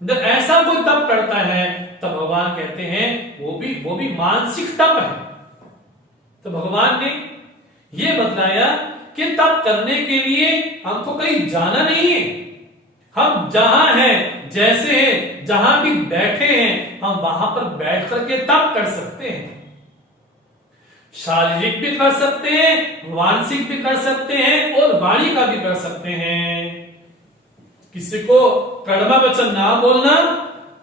जब ऐसा कोई तप करता है तब भगवान कहते हैं वो भी मानसिक तप है। तो भगवान ने ये बतलाया कि तप करने के लिए हमको कहीं जाना नहीं है, हम जहां हैं, जैसे हैं, जहां भी बैठे हैं हम वहां पर बैठ करके तप कर सकते हैं। शारीरिक भी कर सकते हैं, मानसिक भी कर सकते हैं और वाणी का भी कर सकते हैं। किसी को कड़वा वचन ना बोलना,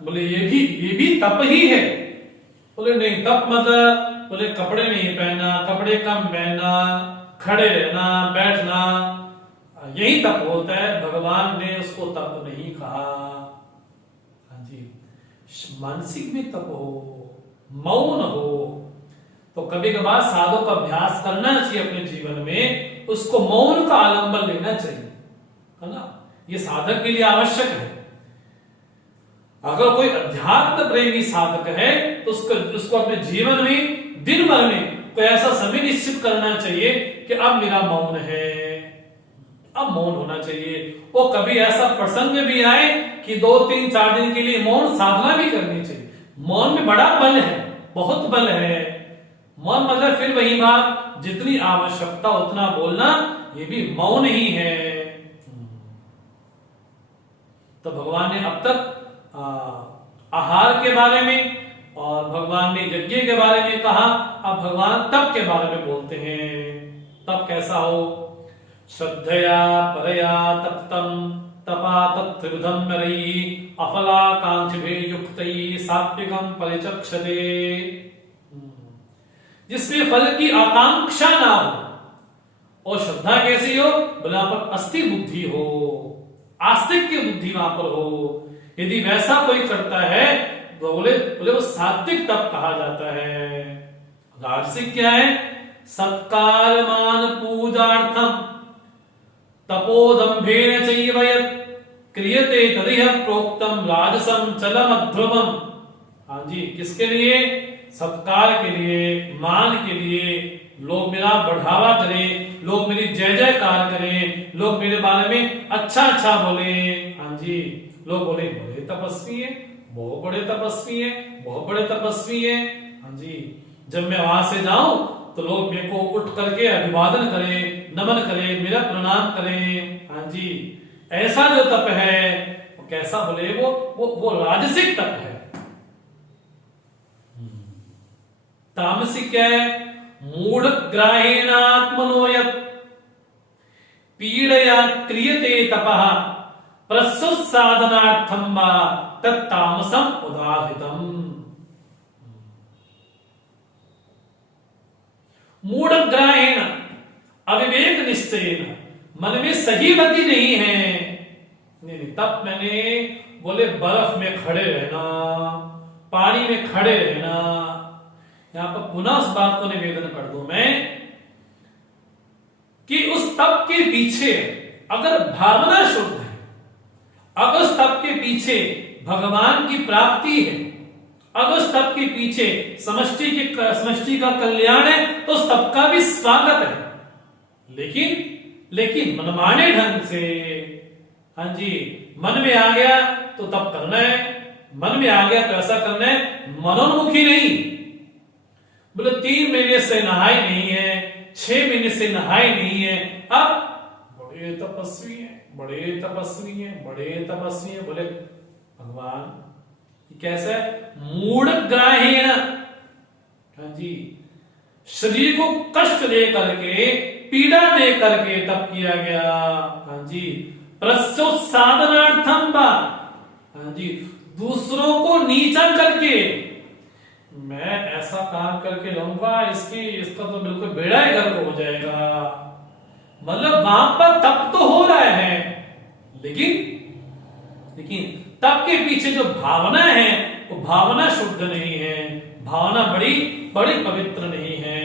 बोले ये भी तप ही है। बोले नहीं, तप मतलब बोले कपड़े नहीं पहनना, कपड़े कम पहनना, खड़े रहना, बैठना, यही तप होता है। भगवान ने उसको तप नहीं कहा। हाँ जी, मानसिक भी तप हो, मौन हो। तो कभी कभार साधु का अभ्यास करना चाहिए अपने जीवन में, उसको मौन का आलंबन लेना चाहिए, है ना, ये साधक के लिए आवश्यक है। अगर कोई अध्यात्म प्रेमी साधक है तो उसको अपने जीवन में दिन भर में कोई ऐसा समय निश्चित करना चाहिए कि अब मेरा मौन है, अब मौन होना चाहिए। वो कभी ऐसा प्रसंग भी आए कि 2-3-4 दिन के लिए मौन साधना भी करनी चाहिए। मौन में बड़ा बल है, बहुत बल है। मौन मतलब फिर वही बात, जितनी आवश्यकता उतना बोलना, ये भी मौन ही है। तो भगवान ने अब तक आहार के बारे में और भगवान ने यज्ञ के बारे में कहा, अब भगवान तप के बारे में बोलते हैं। तप कैसा हो, श्रद्धया परया तप्तम तपा तत्त्रिविधं नरैः अफलाकांक्षिभिः युक्तैः सात्विकं परिचक्षते। जिसमें फल की आकांक्षा ना हो। और श्रद्धा कैसी हो, बोला पर अस्थि बुद्धि हो, आस्तिक की बुद्धि वहां पर हो। यदि वैसा कोई करता है तो बोले वो सात्विक तप कहा जाता है। राजसिक क्या है, सत्कार मान पूजार्थम तपोदंभेन चैव यत् क्रियते तदिह प्रोक्तम राजसं चलमध्रुवम्। हाँ जी, किसके लिए, सत्कार के लिए, मान के लिए, लोग मेरा बढ़ावा करें, लोग मेरी जय जयकार करें, लोग मेरे बारे में अच्छा अच्छा बोले। हाँ जी, लोग बोले बड़े तपस्वी है, बहुत बड़े तपस्वी हैं, बहुत बड़े तपस्वी हैं। हाँ जी, जब मैं वहां से जाऊं तो लोग मेरे को उठ करके अभिवादन करें, नमन करें, मेरा प्रणाम करें। हाँ जी, ऐसा जो तप है वो कैसा, बोले वो राजसिक तप है। तामसिक क्या है? मूढ़ ग्राहेणात्मनो यत् पीड़या क्रियते तपः प्रस्तुत साधनार्थम वा तत्तामसम उदाहृतम। मूढ़ ग्राहेण, अविवेक निश्चयेन, मन में सही गति नहीं है। नहीं, तब मैंने बोले बर्फ में खड़े रहना, पानी में खड़े रहना। यहां पर पुनः उस बात को निवेदन कर दूं मैं कि उस तप के पीछे अगर भावना शुद्ध है, अगर उस तप के पीछे भगवान की प्राप्ति है, अगर उस तप के पीछे समष्टि का कल्याण है, तो उस तप का भी स्वागत है। लेकिन मनमाने ढंग से, हाँ जी, मन में आ गया तो तप करना है, मन में आ गया तो ऐसा करना है, मनोन्मुखी नहीं। बोले 3 महीने से नहाई नहीं है, 6 महीने से नहाई नहीं है, अब बड़े तपस्वी हैं, बड़े तपस्वी हैं, बड़े तपस्वी हैं। बोले भगवान कैसे? मूढ़ ग्राहेण, हाँ जी, शरीर को कष्ट दे करके, पीड़ा दे करके तप किया गया। हाँ जी, प्रस्तुत साधनार्थम वा, हाँ जी, दूसरों को नीचा करके मैं ऐसा काम करके लाऊंगा इसका तो बिल्कुल बेड़ा ही गर्क हो जाएगा। मतलब वहां पर तप तो हो रहा है, लेकिन तप के पीछे जो भावना है वो भावना शुद्ध नहीं है, भावना बड़ी बड़ी पवित्र नहीं है।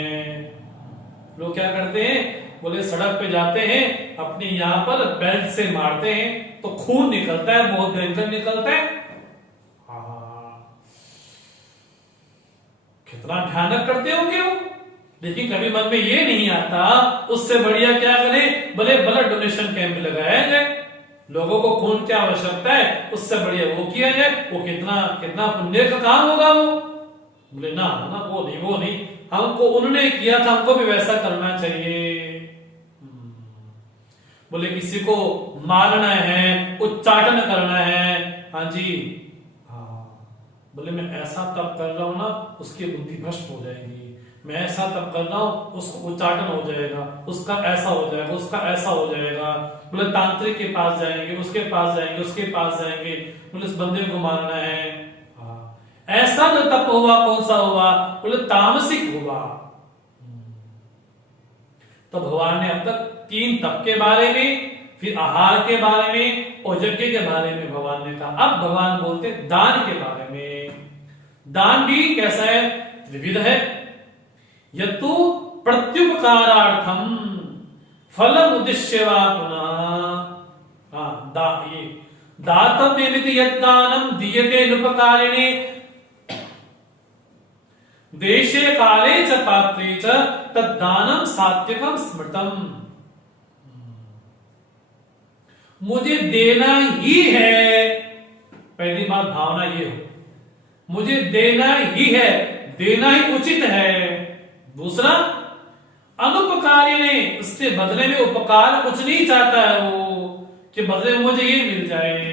लोग क्या करते हैं? बोले सड़क पे जाते हैं, अपने यहां पर बेल्ट से मारते हैं तो खून निकलता है, बहुत भयंकर निकलता है। कितना भयानक करते होंगे वो, लेकिन कभी मन में ये नहीं आता उससे बढ़िया क्या करें? भले ब्लड डोनेशन कैंप लगाया जाए, लोगों को खून की आवश्यकता है, उससे बढ़िया वो किया जाए। वो कितना पुण्य का काम होगा वो। बोले ना, वो नहीं, हमको उन्होंने किया था, हमको भी वैसा करना चाहिए। बोले किसी को मारना है, उच्चाटन करना है, हाँ जी, बोले मैं ऐसा तप कर रहा हूं ना, उसकी बुद्धि भ्रष्ट हो जाएगी। मैं ऐसा तप कर रहा हूं, उसको उच्चाटन हो जाएगा, उसका ऐसा हो जाएगा, उसका ऐसा हो जाएगा। बोले तांत्रिक के पास जाएंगे, उसके पास जाएंगे, उसके पास जाएंगे, बोले इस बंदे को मारना है। ऐसा जो तप हुआ, कौन सा हुआ? बोले तामसिक हुआ। तो भगवान ने अब तक 3 तप के बारे में, फिर आहार के बारे में और यज्ञ के बारे में भगवान ने कहा। अब भगवान बोलते दान के बारे में। दान भी कैसा है? विविध है। यतु प्रत्युपकारार्थम फलम उद्देश्य वा पुनः। ये दातव्यमिति यद्दानम दीयते नुपकारिणे देशे काले च पात्रे च तद्दानम सात्विकम स्मृतम। मुझे देना ही है, पहली बात भावना ये हो, मुझे देना ही है, देना ही उचित है। दूसरा, अनुपकारी ने, उसके बदले में उपकार कुछ नहीं चाहता है वो, कि बदले में मुझे ये मिल जाए।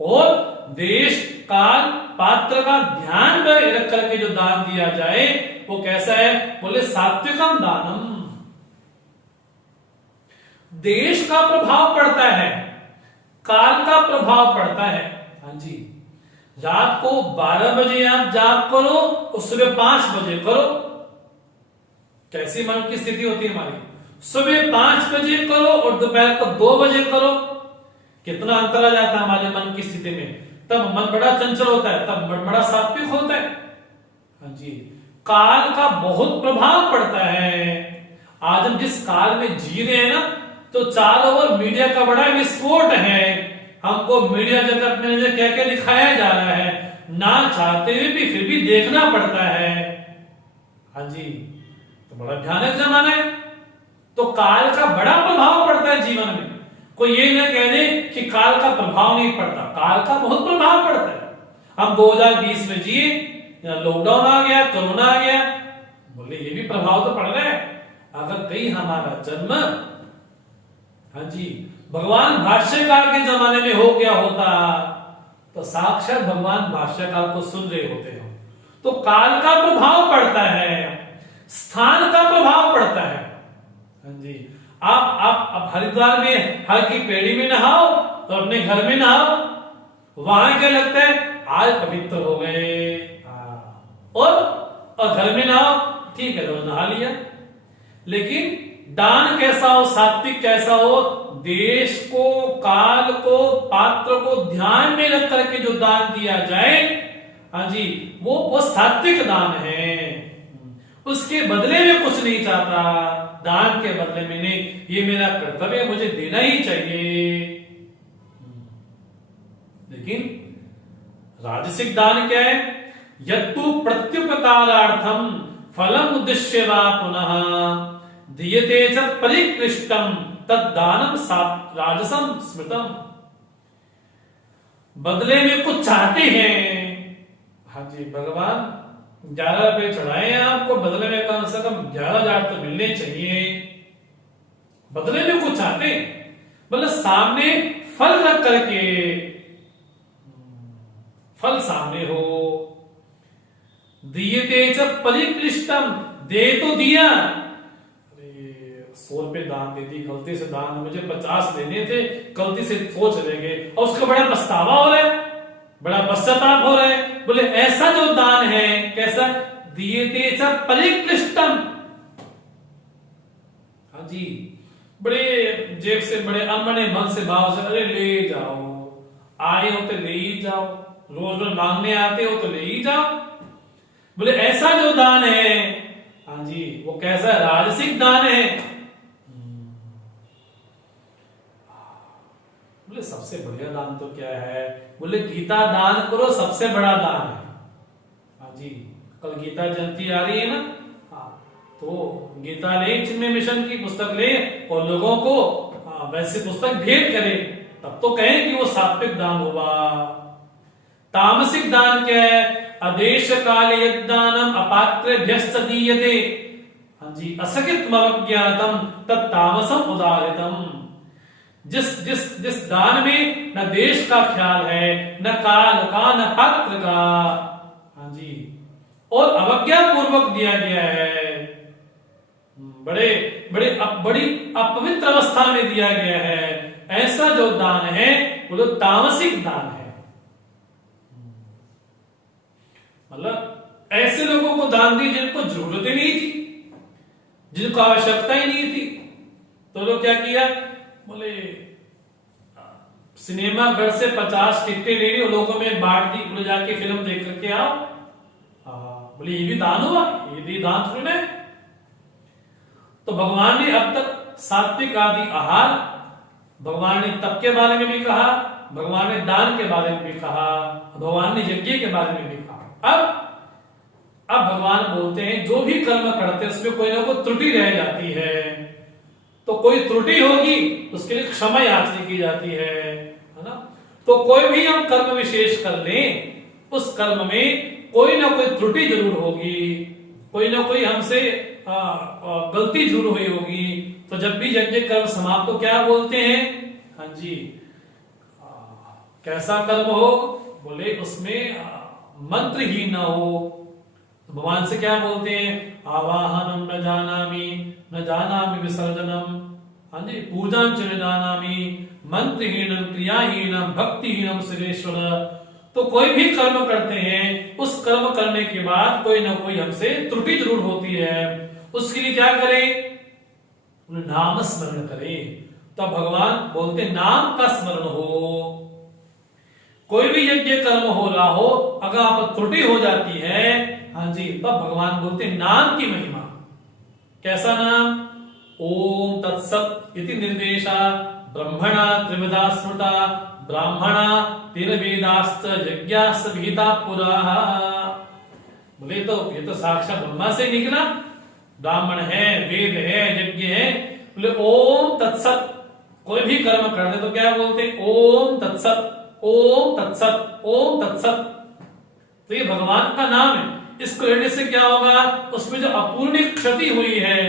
और देश काल पात्र का ध्यान रख करके जो दान दिया जाए वो कैसा है? बोले सात्विकम दानम। देश का प्रभाव पड़ता है, काल का प्रभाव पड़ता है। हाँ जी, रात को 12 बजे आप जाप करो और सुबह 5 बजे करो, कैसी मन की स्थिति होती है हमारी? सुबह 5 बजे करो और दोपहर को 2 बजे करो, कितना अंतर आ जाता है हमारे मन की स्थिति में। तब मन बड़ा चंचल होता है, तब मन बड़ा सात्विक होता है। हाँ जी, काल का बहुत प्रभाव पड़ता है। आज हम जिस काल में जी रहे हैं ना, तो चारों ओर मीडिया का बड़ा विस्फोट है। हमको मीडिया जगत में क्या क्या दिखाया जा रहा है, ना चाहते हुए भी फिर भी देखना पड़ता है। हाँ जी, तो बड़ा भयानक जमाना है। तो काल का बड़ा प्रभाव पड़ता है जीवन में। कोई ये ना कह दे कि काल का प्रभाव नहीं पड़ता, काल का बहुत प्रभाव पड़ता है। हम 2020 में जिए, लॉकडाउन आ गया, कोरोना आ गया, बोले ये भी प्रभाव तो पड़ रहा है। अगर कहीं हमारा जन्म, हाँ जी, भगवान भाष्यकार के जमाने में हो गया होता तो साक्षात भगवान भाष्यकार को सुन रहे होते हो। तो काल का प्रभाव पड़ता है, स्थान का प्रभाव पड़ता है। हाँ जी, आप हरिद्वार में हर की पेड़ी में नहाओ तो अपने घर में नहाओ, वहां क्या लगता है आज पवित्र हो गए, और घर में नहाओ, ठीक है रोज नहा लिया। लेकिन दान कैसा हो, सात्विक कैसा हो, देश को, काल को, पात्र को ध्यान में रख करके जो दान दिया जाए, हाँ जी, वो सात्विक दान है। उसके बदले में कुछ नहीं चाहता, दान के बदले में नहीं, ये मेरा कर्तव्य, मुझे देना ही चाहिए। लेकिन राजसिक दान क्या है? यत्तु प्रत्युपकारार्थम फलम उद्देश्य वा पुनः दीयते च परिकृष्टम तद्दानम राजसम स्मृतम। बदले में कुछ चाहते हैं, हाँ जी, भगवान 11 रुपए चढ़ाए हैं आपको, बदले में कम से कम 11,000 तो मिलने चाहिए, बदले में कुछ चाहते, मतलब सामने फल रख करके, फल सामने हो। दियते च परिकृष्टम, दे तो दिया, 100 रुपए दान दे दी, गलती से दान, मुझे 50 देने थे, गलती से सोच चले गए, और उसका बड़ा पछतावा हो रहा है, बड़ा पश्चाताप हो रहा है। बोले ऐसा जो दान है कैसा? दियते च परिकृष्टम, हाँ जी, बड़े जेब से, बड़े अनबने मन से, भाव से, अरे ले जाओ, आए हो तो ले ही जाओ, रोज रोज मांगने आते हो तो ले ही जाओ। बोले ऐसा जो दान है, हाँ जी, वो कैसा? राजसिक दान है। बोले सबसे बढ़िया दान तो क्या है? बोले गीता दान करो, सबसे बड़ा दान है। हाँ जी, कल गीता जयंती आ रही है ना, हाँ, तो गीता ले, चिन्मय मिशन की पुस्तक ले और लोगों को वैसे पुस्तक भेंट करे, तब तो कहें कि वो सात्विक दान होगा। तामसिक दान क्या है? आदेश काले यद्दानम अपात्रेभ्यश्च दीयते, हाँ जी, असकित्वज्ञातम तत्तामसम उदारितम। जिस दान में न देश का ख्याल है, न काल का, न पात्र का, हाँ जी, और अवज्ञा पूर्वक दिया गया है, बड़ी अपवित्र अवस्था में दिया गया है, ऐसा जो दान है वो तो तामसिक दान है। मतलब ऐसे लोगों को दान दी जिनको जरूरत ही नहीं थी, जिनको आवश्यकता ही नहीं थी, तो लोग क्या किया? बोले सिनेमा घर से 50 टिकटें ले ली, लोगों में बांट दी, बोले जाके फिल्म देख करके आओ। बोले ये भी दान हुआ? ये भी दान थोड़ी ना। तो भगवान ने अब तक सात्विक आदि आहार, भगवान ने तप के बारे में भी कहा, भगवान ने दान के बारे में भी कहा, भगवान ने यज्ञ के बारे में भी कहा। अब भगवान बोलते हैं जो भी कर्म करते हैं उसमें कोई ना कोई त्रुटि रह जाती है, तो कोई त्रुटि होगी उसके लिए क्षमा याचना की जाती है ना। तो कोई भी हम कर्म विशेष कर लें, उस कर्म में कोई ना कोई त्रुटि जरूर होगी, कोई ना कोई हमसे गलती जरूर हुई होगी। तो जब भी यज्ञ कर्म समाप्त तो क्या बोलते हैं? हाँ जी, कैसा कर्म हो? बोले उसमें मंत्र ही ना हो। तो भगवान से क्या बोलते हैं? आवाहनम न जानामि विसर्जनम, हाँ जी, पूजा च न जानामि, मंत्रहीनम क्रियाहीनम भक्तिहीनम सुरेश्वर। तो कोई भी कर्म करते हैं, उस कर्म करने के बाद कोई ना कोई हमसे त्रुटि जरूर होती है, उसके लिए क्या करें? नाम स्मरण करें। तो भगवान बोलते नाम का स्मरण हो। कोई भी यज्ञ कर्म हो रहा हो, अगर आप त्रुटि हो जाती है, हाँ जी, तब भगवान बोलते नाम की महिमा। कैसा नाम? ओम तत्सत इति निर्देशा ब्रह्मणा त्रिविधा स्मृता ब्राह्मणा तेन वेदाश्च यज्ञाश्च विहिता पुराः। बोले तो ये तो साक्षात ब्रह्मा से निकला, ब्राह्मण है, वेद है, यज्ञ है। बोले ओम तत्सत, कोई भी कर्म कर दे तो क्या बोलते? ओम तत्सत, ओम तत्सत, ओम तत्सत। तो ये भगवान का नाम है, इसको लेने से क्या होगा, उसमें जो अपूर्णीय क्षति हुई है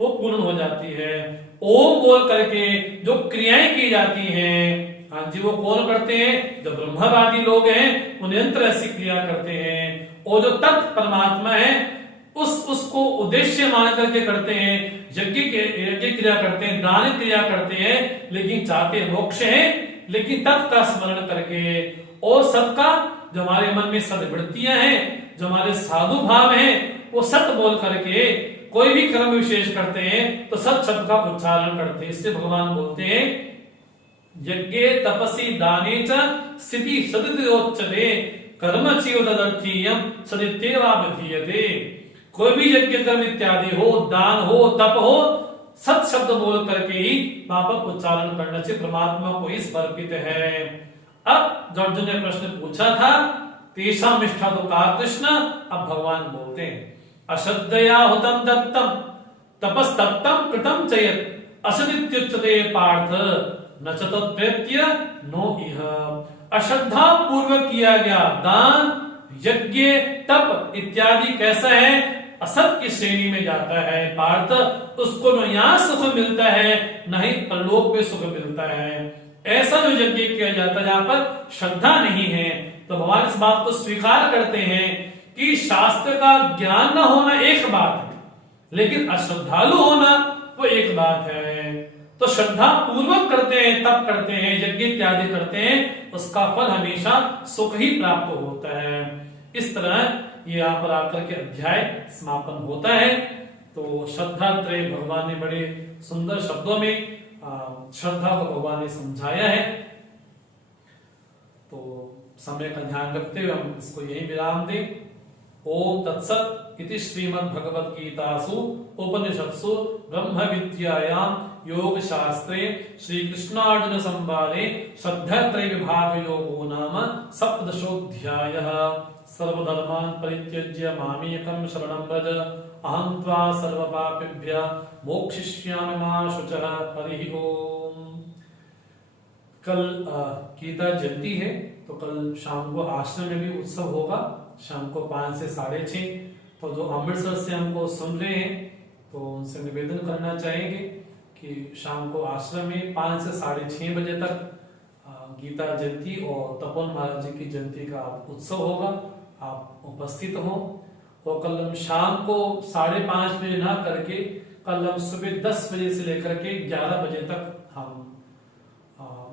वो पूर्ण हो जाती है। ओम बोल करके जो क्रियाएं की जाती हैं, हाँ जी, वो कौन करते हैं, जो ब्रह्मवादी लोग हैं वो निरंतर ऐसी क्रिया करते हैं। और जो तत् परमात्मा है उसको उद्देश्य मान करके करते हैं, यज्ञ क्रिया करते हैं, दान क्रिया करते हैं, लेकिन चाहते मोक्ष है, लेकिन तत् का स्मरण करके और सबका जो हमारे मन में सद्वृत्तियां हैं, जो हमारे साधु भाव हैं, वो सत बोल करके कोई भी कर्म विशेष करते हैं तो सत शब्द का उच्चारण करते हैं। इससे भगवान बोलते हैं यज्ञे तपसी दाने च स्थिति सदित्योच्यते कर्म चियोदर्थीयम सदित्येवा विधीयते। कोई भी यज्ञ कर्म इत्यादि हो, दान हो, तप हो, सत शब्द बोल करके ही वहां पर उच्चारण करने से परमात्मा को ही समर्पित है। अब जो अर्जुन ने प्रश्न पूछा था तेषा निष्ठा तो कहा कृष्ण, अब भगवान बोलते हैं अश्रद्धया हुतम दत्तम तपस्तप्तम कृतम चयत असदित्युच्यते पार्थ न च तत्प्रेत्य नो इह। अश्रद्धा पूर्वक किया गया दान, यज्ञ, तप इत्यादि कैसा है, असत की श्रेणी में जाता है पार्थ। उसको न यहाँ सुख मिलता है न ही परलोक में सुख मिलता है। ऐसा जो यज्ञ किया जाता है जहां पर श्रद्धा नहीं है, तो भगवान इस बात को स्वीकार करते हैं कि शास्त्र का ज्ञान न होना एक बात है, लेकिन अश्रद्धालु होना वो एक बात है। तो श्रद्धा पूर्वक करते हैं, तप करते हैं, यज्ञ इत्यादि करते हैं, उसका फल हमेशा सुख ही प्राप्त होता है। इस तरह ये यहाँ पर आकर के अध्याय समापन होता है। तो श्रद्धा त्रय भगवान ने बड़े सुंदर शब्दों में श्रद्धा को भगवान ने समझाया है। तो समय का ध्यान रखते हुए हम इसको यही विराम दें। ओम तत्सत इति श्रीमद् भगवद गीतासु उपनिषत्सु ब्रह्म विद्यायाम योग शास्त्रे श्री कृष्णार्जुन संवादे श्रद्धात्रय विभाग योगो नाम सप्तदशोऽध्यायः। सर्वधर्मान् परित्यज्य मामेकं शरणं व्रज अहं त्वा सर्वपापेभ्यः मोक्षयिष्यामि मा शुचः। हरि ओम। कल गीता जयंती है, तो कल शाम को आश्रम में भी उत्सव होगा, शाम को 5 से 6:30। तो जो अमृतसर से हमको सुन रहे हैं तो उनसे निवेदन करना चाहेंगे कि शाम को आश्रम में 5 से 6:30 बजे तक गीता जयंती और तपोवन महाराज जी की जयंती का उत्सव होगा, आप उपस्थित हो। और कल हम शाम को 5:30 बजे ना करके कल हम सुबह 10 बजे से लेकर के 11 बजे तक हम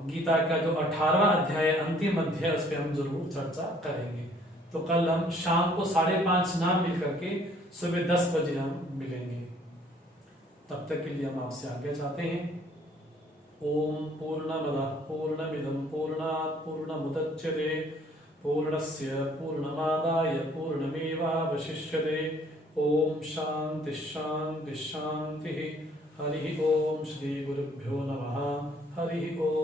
गीता का जो 18वां अध्याय अंतिम अध्याय उस पर हम जरूर चर्चा करेंगे। तो कल हम शाम को 5:30 ना मिल करके सुबह 10 बजे हम मिलेंगे। तब तक के लिए हम आपसे आज्ञा चाहते हैं। ओम पूर्णमदः पूर्णमिदं पूर्णात् पूर्णमुदच्यते पूर्णस्य पूर्णमादाय पूर्णमेवावशिष्यते। ओम शांति शांति शांति। हरि ओम। श्री गुरुभ्यो नमः। हरि ओम।